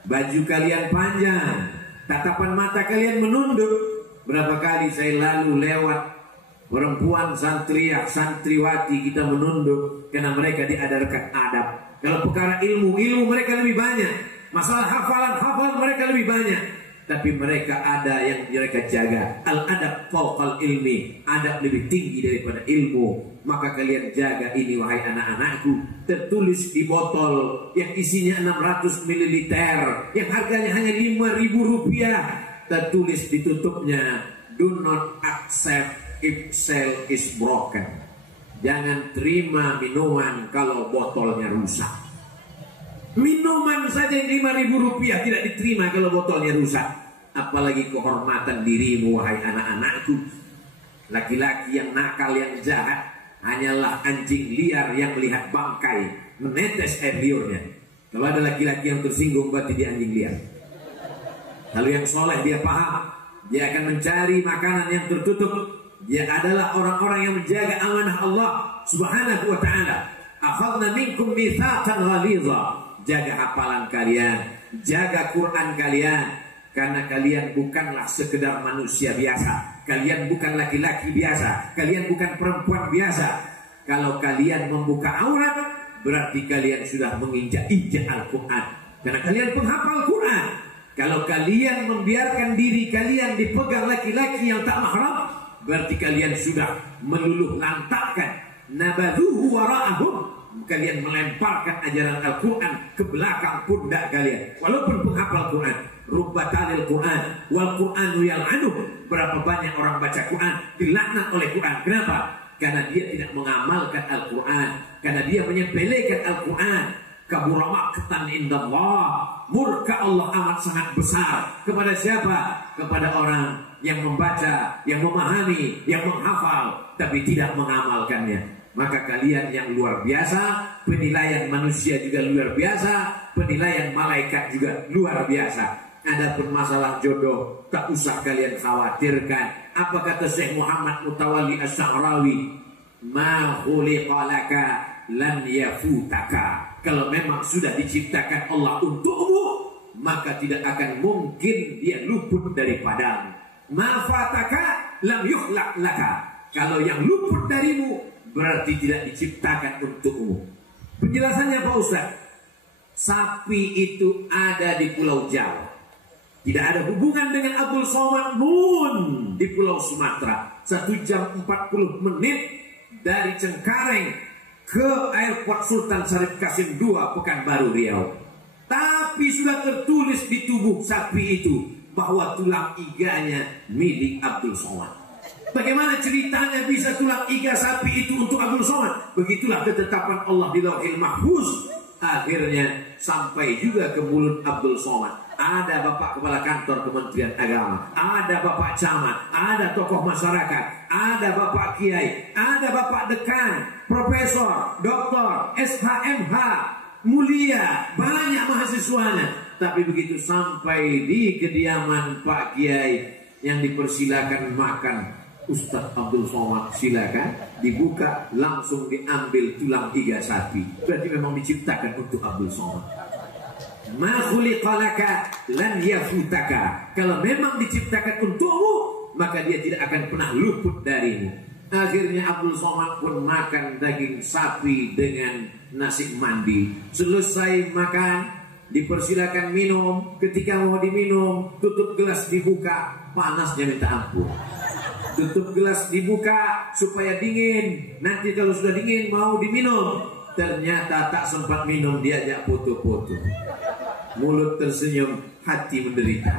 baju kalian panjang, tatapan mata kalian menunduk. Berapa kali saya lalu lewat perempuan santriah, santriwati kita menunduk karena mereka diajarkan adab. Kalau perkara ilmu mereka lebih banyak. Masalah hafalan mereka lebih banyak. Tapi mereka ada yang mereka jaga. Al-adab fawqal ilmi. Adab lebih tinggi daripada ilmu. Maka kalian jaga ini wahai anak-anakku. Tertulis di botol yang isinya 600 ml, yang harganya hanya 5.000 rupiah. Tertulis di tutupnya, do not accept if cell is broken. Jangan terima minuman kalau botolnya rusak. Minuman saja yang 5.000 rupiah tidak diterima kalau botolnya rusak. Apalagi kehormatan dirimu wahai anak-anakku. Laki-laki yang nakal, yang jahat hanyalah anjing liar yang melihat bangkai menetes air liurnya. Kalau ada laki-laki yang tersinggung berarti dia anjing liar. Kalau yang soleh dia paham, dia akan mencari makanan yang tertutup. Dia adalah orang-orang yang menjaga amanah Allah Subhanahu wa Ta'ala. Akhadna minkum mitsaqan ghalidha. Jaga hafalan kalian, jaga Quran kalian, karena kalian bukanlah sekedar manusia biasa. Kalian bukan laki-laki biasa, kalian bukan perempuan biasa. Kalau kalian membuka aurat, berarti kalian sudah menginjak-injak Al-Quran, karena kalian penghafal Quran. Kalau kalian membiarkan diri kalian dipegang laki-laki yang tak mahram, berarti kalian sudah meluluh lantakkan nabadhuhu wara'ahum. Kalian melemparkan ajaran Al-Quran ke belakang pundak kalian. Walaupun penghafal Quran, rubbatalil Quran wal Quranu yal'anuh. Berapa banyak orang baca Quran dilaknat oleh Quran. Kenapa? Karena dia tidak mengamalkan Al-Quran, karena dia menyepelekan Al-Quran. Kabura maqtan indallah. Murka Allah amat sangat besar. Kepada siapa? Kepada orang yang membaca, yang memahami, yang menghafal, tapi tidak mengamalkannya. Maka kalian yang luar biasa, penilaian manusia juga luar biasa, penilaian malaikat juga luar biasa. Adapun masalah jodoh, tak usah kalian khawatirkan. Apa kata Syekh Muhammad Mutawalli Asy-Sya'rawi? Ma khuliqa laka lam yafutaka. Kalau memang sudah diciptakan Allah untukmu, maka tidak akan mungkin dia luput daripadamu. Ma fataka lam yukhlaq laka. Kalau yang luput darimu, berarti tidak diciptakan untukmu. Penjelasannya Pak Ustaz, sapi itu ada di Pulau Jawa, tidak ada hubungan dengan Abdul Somad pun di Pulau Sumatera. 1 jam 40 menit dari Cengkareng ke Airport Sultan Syarif Qasim II, Pekanbaru Riau. Tapi sudah tertulis di tubuh sapi itu bahwa tulang iganya milik Abdul Somad. Bagaimana ceritanya bisa tulang iga sapi itu untuk Abdul Somad? Begitulah ketetapan Allah di Lauhil Mahfuz. Akhirnya sampai juga ke mulut Abdul Somad. Ada Bapak Kepala Kantor Kementerian Agama, ada Bapak Camat, ada tokoh masyarakat, ada Bapak Kiai, ada Bapak Dekan, Profesor, Doktor, SHMH, mulia, banyak mahasiswanya. Tapi begitu sampai di kediaman Pak Kiai yang dipersilakan makan, Ustadz Abdul Somad silakan, dibuka langsung diambil tulang iga sapi. Berarti memang diciptakan untuk Abdul Somad. Ma khuliqalaka lan yafutaka. Kalau memang diciptakan untukmu, maka dia tidak akan pernah luput darimu. Akhirnya Abdul Somad pun makan daging sapi dengan nasi mandi. Selesai makan, dipersilakan minum. Ketika mau diminum, tutup gelas dibuka, panasnya minta ampun. Tutup gelas dibuka supaya dingin. Nanti kalau sudah dingin mau diminum, ternyata tak sempat minum, diajak foto-foto. Mulut tersenyum, hati menderita.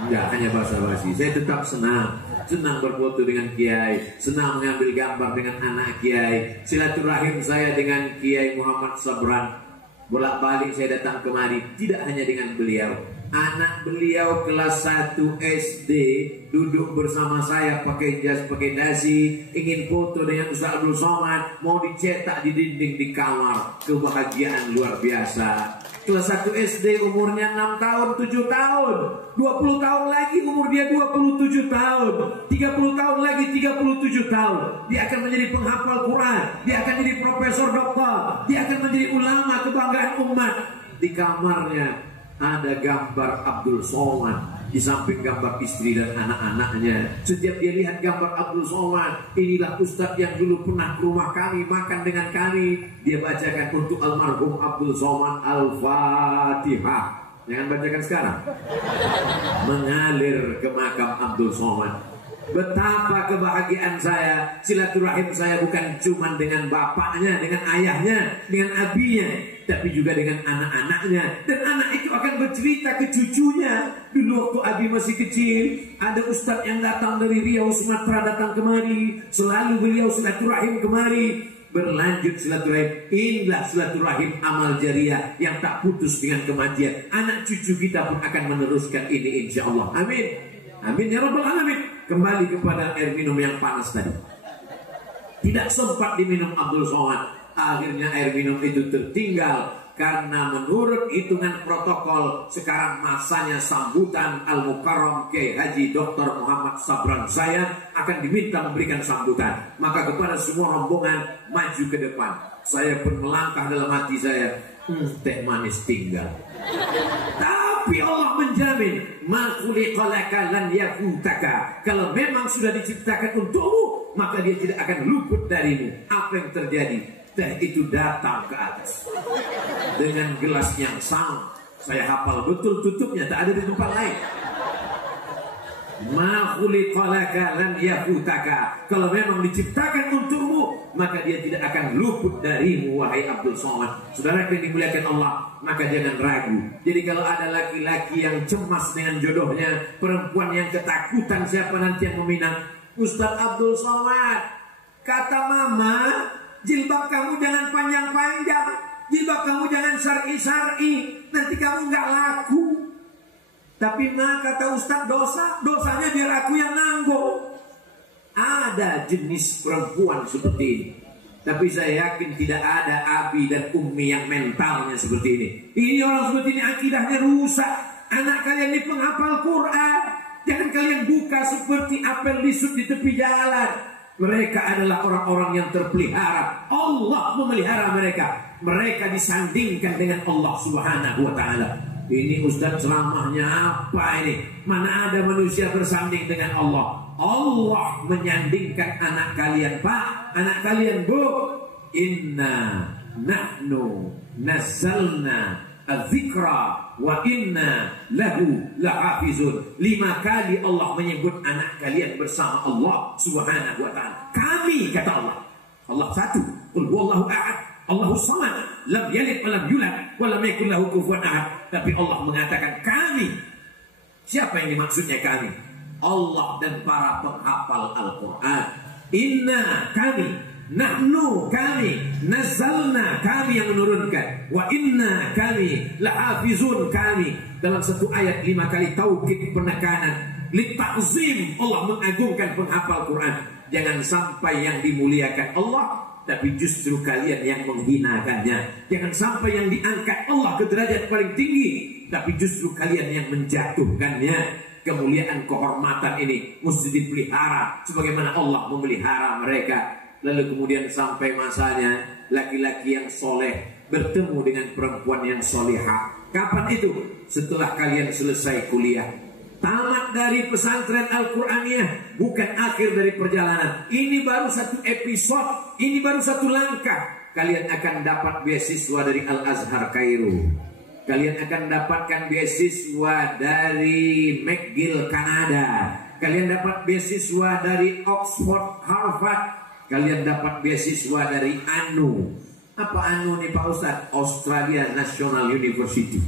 Enggak hanya basa-basi. Saya tetap senang berfoto dengan Kiai, senang mengambil gambar dengan anak Kiai. Silaturahim saya dengan Kiai Muhammad Sabran, bolak-balik saya datang kemari, tidak hanya dengan beliau. Anak beliau kelas 1 SD duduk bersama saya pakai jas, pakai dasi, ingin foto dengan Ustaz Abdul Somad, mau dicetak di dinding di kamar. Kebahagiaan luar biasa. Kelas 1 SD umurnya 6 tahun, 7 tahun, 20 tahun lagi umur dia 27 tahun, 30 tahun lagi 37 tahun. Dia akan menjadi penghafal Quran, dia akan jadi profesor doktor, dia akan menjadi ulama kebanggaan umat. Di kamarnya ada gambar Abdul Somad, di samping gambar istri dan anak-anaknya. Setiap dia lihat gambar Abdul Somad, inilah Ustadz yang dulu pernah ke rumah kami, makan dengan kami. Dia bacakan untuk almarhum Abdul Somad Al-Fatihah. Jangan bacakan sekarang. Mengalir ke makam Abdul Somad. Betapa kebahagiaan saya. Silaturahim saya bukan cuma dengan bapaknya, dengan ayahnya, dengan abinya, tapi juga dengan anak-anaknya. Dan anak itu akan bercerita ke cucunya. Dulu waktu abi masih kecil, ada ustadz yang datang dari Riau, Sumatera datang kemari. Selalu beliau silaturahim kemari. Berlanjut silaturahim. Inilah silaturahim amal jariah yang tak putus dengan kematian. Anak cucu kita pun akan meneruskan ini insya Allah. Amin. Amin ya Rabbal Alamin. Kembali kepada air minum yang panas tadi. Tidak sempat diminum Abdul Somad. Akhirnya air minum itu tertinggal. Karena menurut hitungan protokol, sekarang masanya sambutan Al-Mukarram Kiai Haji Dr. Muhammad Sabran saya akan diminta memberikan sambutan. Maka kepada semua rombongan maju ke depan. Saya pun melangkah dalam hati saya, teh manis tinggal. Tapi Allah menjamin, ma khuliqa laka lan yakutaka. Kalau memang sudah diciptakan untukmu, maka dia tidak akan luput darimu. Apa yang terjadi? Teh itu datang ke atas dengan gelas yang sama. Saya hafal betul tutupnya, tak ada di tempat lain. Ma khuliqa laka lan yakutaka. Kalau memang diciptakan untukmu, maka dia tidak akan luput darimu, wahai Abdul Somad. Saudara yang dimuliakan Allah, maka jangan ragu. Jadi kalau ada laki-laki yang cemas dengan jodohnya, perempuan yang ketakutan siapa nanti yang meminang, Ustaz Abdul Somad, kata mama, jilbab kamu jangan panjang-panjang, jilbab kamu jangan syar'i-syar'i, nanti kamu nggak laku. Tapi ma, kata Ustaz, dosanya biar aku yang nanggung. Ada jenis perempuan seperti ini. Tapi saya yakin tidak ada abi dan ummi yang mentalnya seperti ini. Ini orang seperti ini akidahnya rusak. Anak kalian ini penghafal Quran. Jangan kalian buka seperti apel lisut di tepi jalan. Mereka adalah orang-orang yang terpelihara. Allah memelihara mereka. Mereka disandingkan dengan Allah Subhanahu wa ta'ala. Ini Ustaz ceramahnya apa ini? Mana ada manusia bersanding dengan Allah? Allah menyandingkan anak kalian, Pak, anak kalian, Bu. Inna nahnu nazzalna adzikra wa inna lahu lahafizun. 5 kali Allah menyebut anak kalian bersama Allah Subhanahu wa ta'ala. Kami, kata Allah. Allah satu. Qul huwallahu ahad, Allahus samad, lam yalid wa lam yulad wa lam yakul lahu kufuwan ahad. Tapi Allah mengatakan kami. Siapa yang dimaksudnya kami? Allah dan para penghafal Al-Quran. Inna kami, nahnu kami, nazzalna kami yang menurunkan, wa inna kami, lahafizun kami. Dalam satu ayat 5 kali taukid penekanan. Litta'zim, Allah mengagungkan penghafal Quran. Jangan sampai yang dimuliakan Allah, tapi justru kalian yang menghinakannya. Jangan sampai yang diangkat Allah ke derajat paling tinggi, tapi justru kalian yang menjatuhkannya. Kemuliaan kehormatan ini mesti dipelihara sebagaimana Allah memelihara mereka. Lalu kemudian sampai masanya laki-laki yang soleh bertemu dengan perempuan yang soleha. Kapan itu? Setelah kalian selesai kuliah, tamat dari pesantren Al-Quraniyah, bukan akhir dari perjalanan. Ini baru satu episode, ini baru satu langkah. Kalian akan dapat beasiswa dari Al-Azhar Kairo. Kalian akan dapatkan beasiswa dari McGill Kanada. Kalian dapat beasiswa dari Oxford Harvard. Kalian dapat beasiswa dari ANU. Apa ANU nih Pak Ustadz? Australia National University.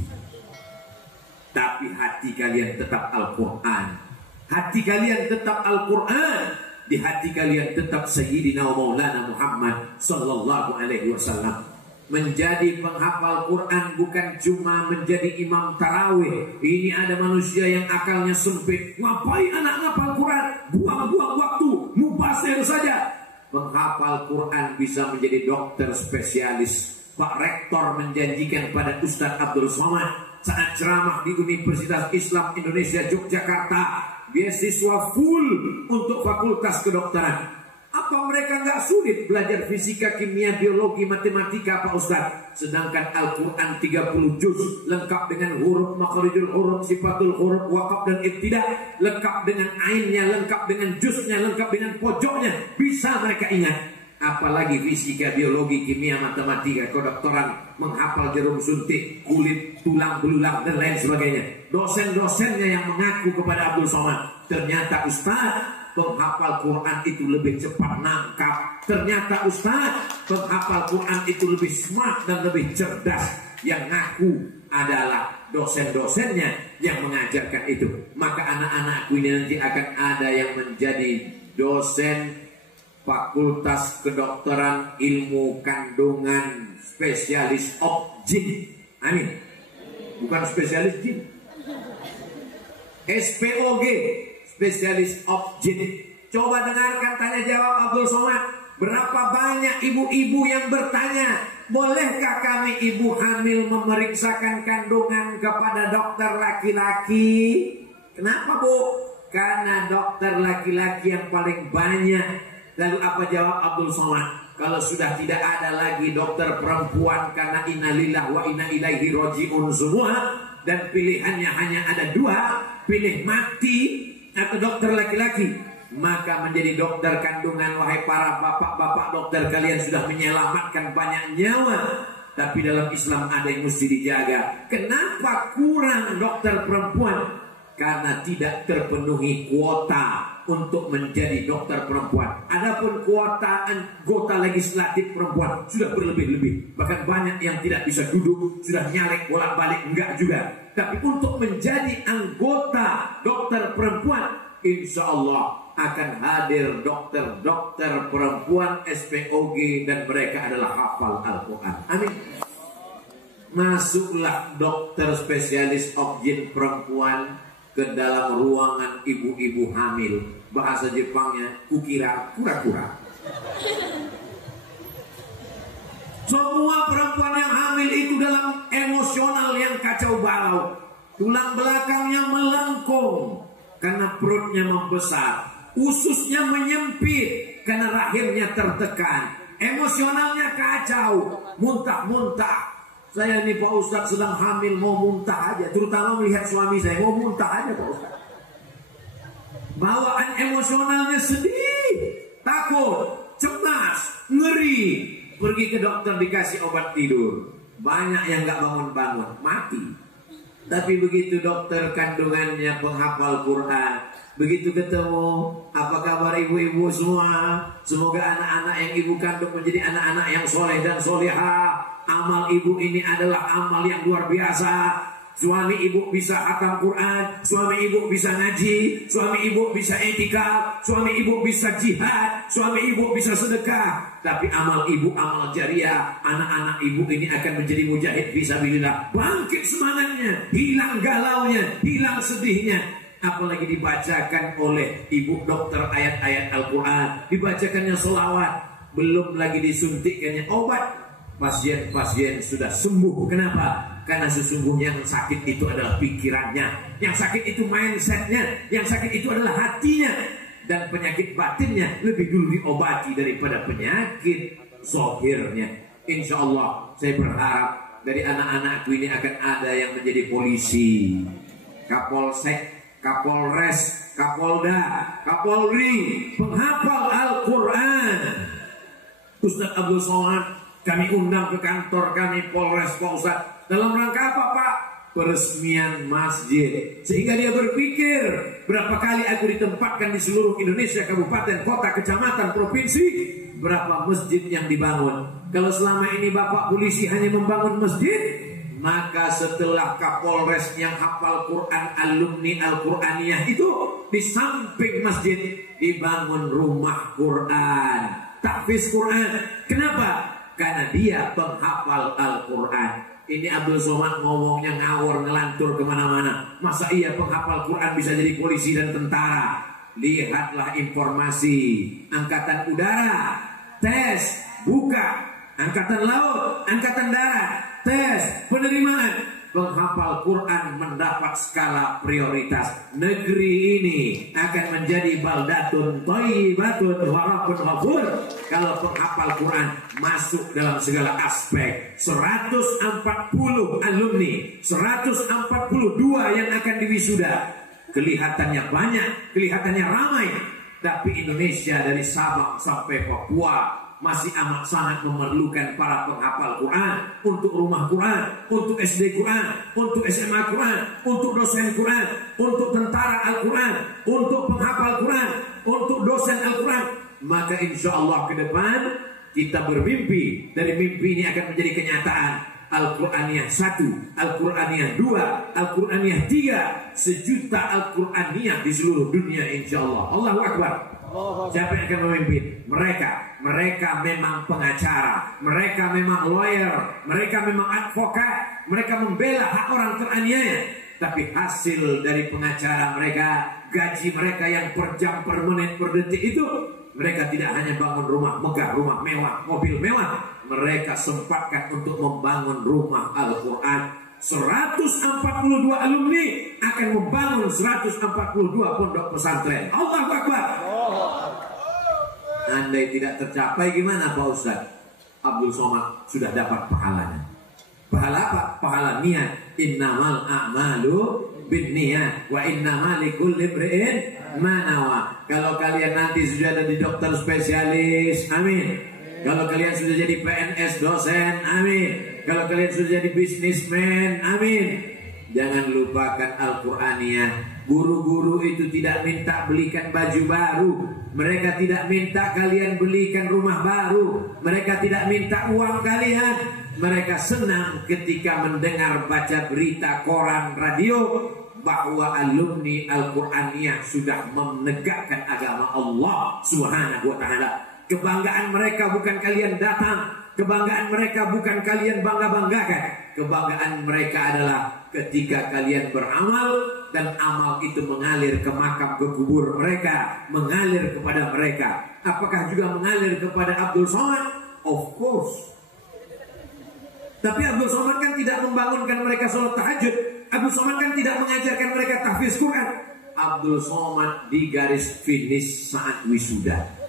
tapi hati kalian tetap Al-Quran. Hati kalian tetap Al-Quran. Di hati kalian tetap Sayyidina wa Maulana Muhammad sallallahu alaihi wasallam. Menjadi penghafal Quran bukan cuma menjadi imam tarawih. Ini ada manusia yang akalnya sempit. Ngapain anak ngapal Quran? Buang-buang waktu, mubazir saja. Menghafal Quran bisa menjadi dokter spesialis. Pak Rektor menjanjikan pada Ustadz Abdul Somad saat ceramah di Universitas Islam Indonesia Yogyakarta, beasiswa full untuk fakultas kedokteran. Apa mereka nggak sulit belajar fisika, kimia, biologi, matematika Pak Ustadz? Sedangkan Al-Quran 30 juz lengkap dengan huruf, makharijul huruf, sifatul huruf, waqaf dan ibtidah, lengkap dengan ainnya, lengkap dengan juznya, lengkap dengan pojoknya, bisa mereka ingat. Apalagi fisika, biologi, kimia, matematika, kedokteran, menghafal jarum suntik, kulit, tulang belulang dan lain sebagainya. Dosen-dosennya yang mengaku kepada Abdul Somad, ternyata Ustaz, penghafal Quran itu lebih cepat nangkap. Ternyata Ustaz, penghafal Quran itu lebih smart dan lebih cerdas. Yang ngaku adalah dosen-dosennya yang mengajarkan itu. Maka anak-anakku ini nanti akan ada yang menjadi dosen Fakultas Kedokteran Ilmu Kandungan spesialis objin. Amin. Bukan spesialis jin. SPOG, spesialis objin. Coba dengarkan tanya jawab Abdul Somad. Berapa banyak ibu-ibu yang bertanya, bolehkah kami ibu hamil memeriksakan kandungan kepada dokter laki-laki? Kenapa Bu? Karena dokter laki-laki yang paling banyak. Lalu apa jawab Abdul Somad? Kalau sudah tidak ada lagi dokter perempuan karena innalillah wa inna ilaihi raji'un semua, dan pilihannya hanya ada dua, pilih mati atau dokter laki-laki, maka menjadi dokter kandungan. Wahai para bapak-bapak dokter, kalian sudah menyelamatkan banyak nyawa. Tapi dalam Islam ada yang mesti dijaga. Kenapa kurang dokter perempuan? Karena tidak terpenuhi kuota untuk menjadi dokter perempuan. Adapun kuota anggota legislatif perempuan sudah berlebih-lebih. Bahkan banyak yang tidak bisa duduk, sudah nyalek bolak-balik, enggak juga. Tapi untuk menjadi anggota dokter perempuan, insya Allah akan hadir dokter-dokter perempuan SPOG dan mereka adalah hafal Al-Quran. Amin. Masuklah dokter spesialis objin perempuan ke dalam ruangan ibu-ibu hamil. Bahasa Jepangnya kukira kura-kura. Semua perempuan yang hamil itu dalam emosional yang kacau balau. Tulang belakangnya melengkung karena perutnya membesar, ususnya menyempit karena rahimnya tertekan, emosionalnya kacau, muntah-muntah. Saya ini Pak Ustadz sedang hamil, mau muntah aja. Terutama melihat suami saya, mau muntah aja Pak Ustadz. Bawaan emosionalnya sedih, takut, cemas, ngeri. Pergi ke dokter dikasih obat tidur. Banyak yang gak bangun-bangun, mati. Tapi begitu dokter kandungannya penghafal Quran, begitu ketemu, apa kabar ibu-ibu semua? Semoga anak-anak yang ibu kandung menjadi anak-anak yang soleh dan solehah. Amal ibu ini adalah amal yang luar biasa. Suami ibu bisa hatam Quran, suami ibu bisa ngaji, suami ibu bisa etikaf, suami ibu bisa jihad, suami ibu bisa sedekah. Tapi amal ibu amal jariah. Anak-anak ibu ini akan menjadi mujahid fisabilillah. Bangkit semangatnya, hilang galaunya, hilang sedihnya. Apalagi dibacakan oleh ibu dokter ayat-ayat Al-Quran, dibacakannya sholawat, belum lagi disuntikkannya obat. Pasien-pasien sudah sembuh. Kenapa? Karena sesungguhnya yang sakit itu adalah pikirannya, yang sakit itu mindsetnya, yang sakit itu adalah hatinya. Dan penyakit batinnya lebih dulu diobati daripada penyakit zahirnya. Insya Allah saya berharap dari anak-anakku ini akan ada yang menjadi polisi, kapolsek, kapolres, kapolda, kapolri, penghafal Al-Quran. Ustadz Abdul Somad kami undang ke kantor kami Polres Pak Ustadz. Dalam rangka apa Pak? Peresmian masjid. Sehingga dia berpikir, berapa kali aku ditempatkan di seluruh Indonesia, kabupaten, kota, kecamatan, provinsi, berapa masjid yang dibangun. Kalau selama ini Bapak polisi hanya membangun masjid, Maka setelah Kapolres yang hafal Quran, alumni Al-Quraniyah itu, di samping masjid dibangun rumah Quran, tahfiz Quran. Kenapa? Karena dia penghafal Al-Quran. Ini Abdul Somad ngomongnya ngawur ngelantur kemana-mana. Masa iya penghafal Quran bisa jadi polisi dan tentara? Lihatlah informasi. Angkatan Udara tes buka, Angkatan Laut, Angkatan Darat tes penerimaan. Penghafal Quran mendapat skala prioritas. Negeri ini akan menjadi baldatun thayyibatun wa rabbun ghafur kalau penghafal Quran masuk dalam segala aspek. 140 alumni, 142 yang akan diwisuda. Kelihatannya banyak, kelihatannya ramai, tapi Indonesia dari Sabang sampai Papua masih amat sangat memerlukan para penghafal Quran untuk rumah Quran, untuk SD Quran, untuk SMA Quran, untuk dosen Quran, untuk tentara Al-Quran, untuk penghafal Quran, untuk dosen Al-Quran. Maka insya Allah ke depan kita bermimpi, dari mimpi ini akan menjadi kenyataan. Al-Quraniyah 1, Al-Quraniyah 2, Al-Quraniyah 3, 1 juta Al-Quraniyah di seluruh dunia insya Allah. Allahu Akbar. Siapa yang akan memimpin? Mereka memang pengacara, mereka memang lawyer, mereka memang advokat, mereka membela hak orang teraniaya. Tapi hasil dari pengacara mereka, gaji mereka yang per jam, per menit, per detik itu, mereka tidak hanya bangun rumah megah, rumah mewah, mobil mewah, mereka sempatkan untuk membangun rumah Al-Quran. 142 alumni akan membangun 142 pondok pesantren. Allahu Akbar. Andai tidak tercapai gimana Pak Ustaz? Abdul Somad sudah dapat pahalanya. Pahala apa? Pahala niat. Innamal a'malu binniyat wa innamal likulli imri'in ma nawa. Kalau kalian nanti sudah ada di dokter spesialis, amin. Kalau kalian sudah jadi PNS dosen, amin. Kalau kalian sudah jadi bisnismen, amin. Jangan lupakan Al-Quraniyah. Guru-guru itu tidak minta belikan baju baru. Mereka tidak minta kalian belikan rumah baru. Mereka tidak minta uang kalian. Mereka senang ketika mendengar baca berita koran radio bahwa alumni Al-Quraniyah sudah menegakkan agama Allah Subhanahu wa ta'ala. Kebanggaan mereka bukan kalian datang, kebanggaan mereka bukan kalian bangga-banggakan. Kebanggaan mereka adalah ketika kalian beramal dan amal itu mengalir ke makam, ke kubur mereka, mengalir kepada mereka. Apakah juga mengalir kepada Abdul Somad? Of course. Tapi Abdul Somad kan tidak membangunkan mereka sholat tahajud. Abdul Somad kan tidak mengajarkan mereka tahfiz Quran. Abdul Somad di garis finish saat wisuda.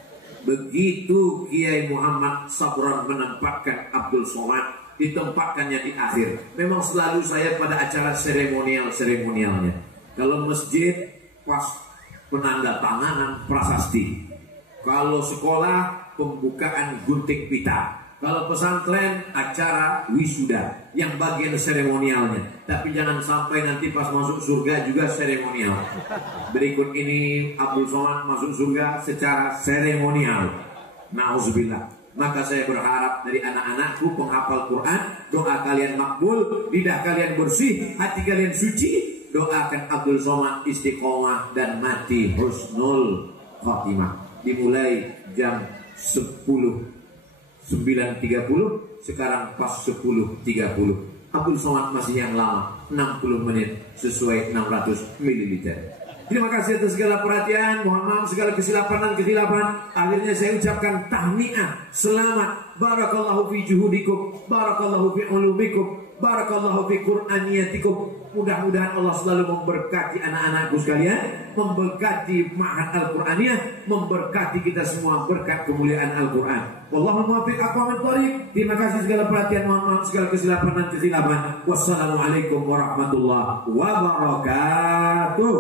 Begitu Kiai Muhammad Sabran menempatkan Abdul Somad, ditempatkannya di akhir. Memang selalu saya pada acara seremonialnya. Kalau masjid pas penanda tanganan prasasti. Kalau sekolah pembukaan gunting pita. Kalau pesantren acara wisuda yang bagian seremonialnya. Tapi jangan sampai nanti pas masuk surga juga seremonial. Berikut ini Abdul Somad masuk surga secara seremonial. Nauzubillah. Maka saya berharap dari anak-anakku penghafal Quran, doa kalian makbul, lidah kalian bersih, hati kalian suci. Doakan Abdul Somad istiqomah dan mati husnul khotimah. Dimulai jam 9.30, sekarang pas 10.30. Abdul Somad masih yang lama, 60 menit sesuai 600 ml. Terima kasih atas segala perhatian. Mohon maaf segala kesilapan dan ketilapan. Akhirnya saya ucapkan tahniah, selamat, barakallahu fi juhudikum, barakallahu fi ulumikum, barakallahu fi qur'aniyatikum. Mudah-mudahan Allah selalu memberkati anak-anakku sekalian, memberkati Ma'had Al-Quraniyah, memberkati kita semua berkat kemuliaan Al-Quran. Wallahu muwaffiq aqwamit thoriq. Terima kasih segala perhatian, mohon maaf segala kesilapan dan ketilapan. Wassalamualaikum warahmatullahi wabarakatuh.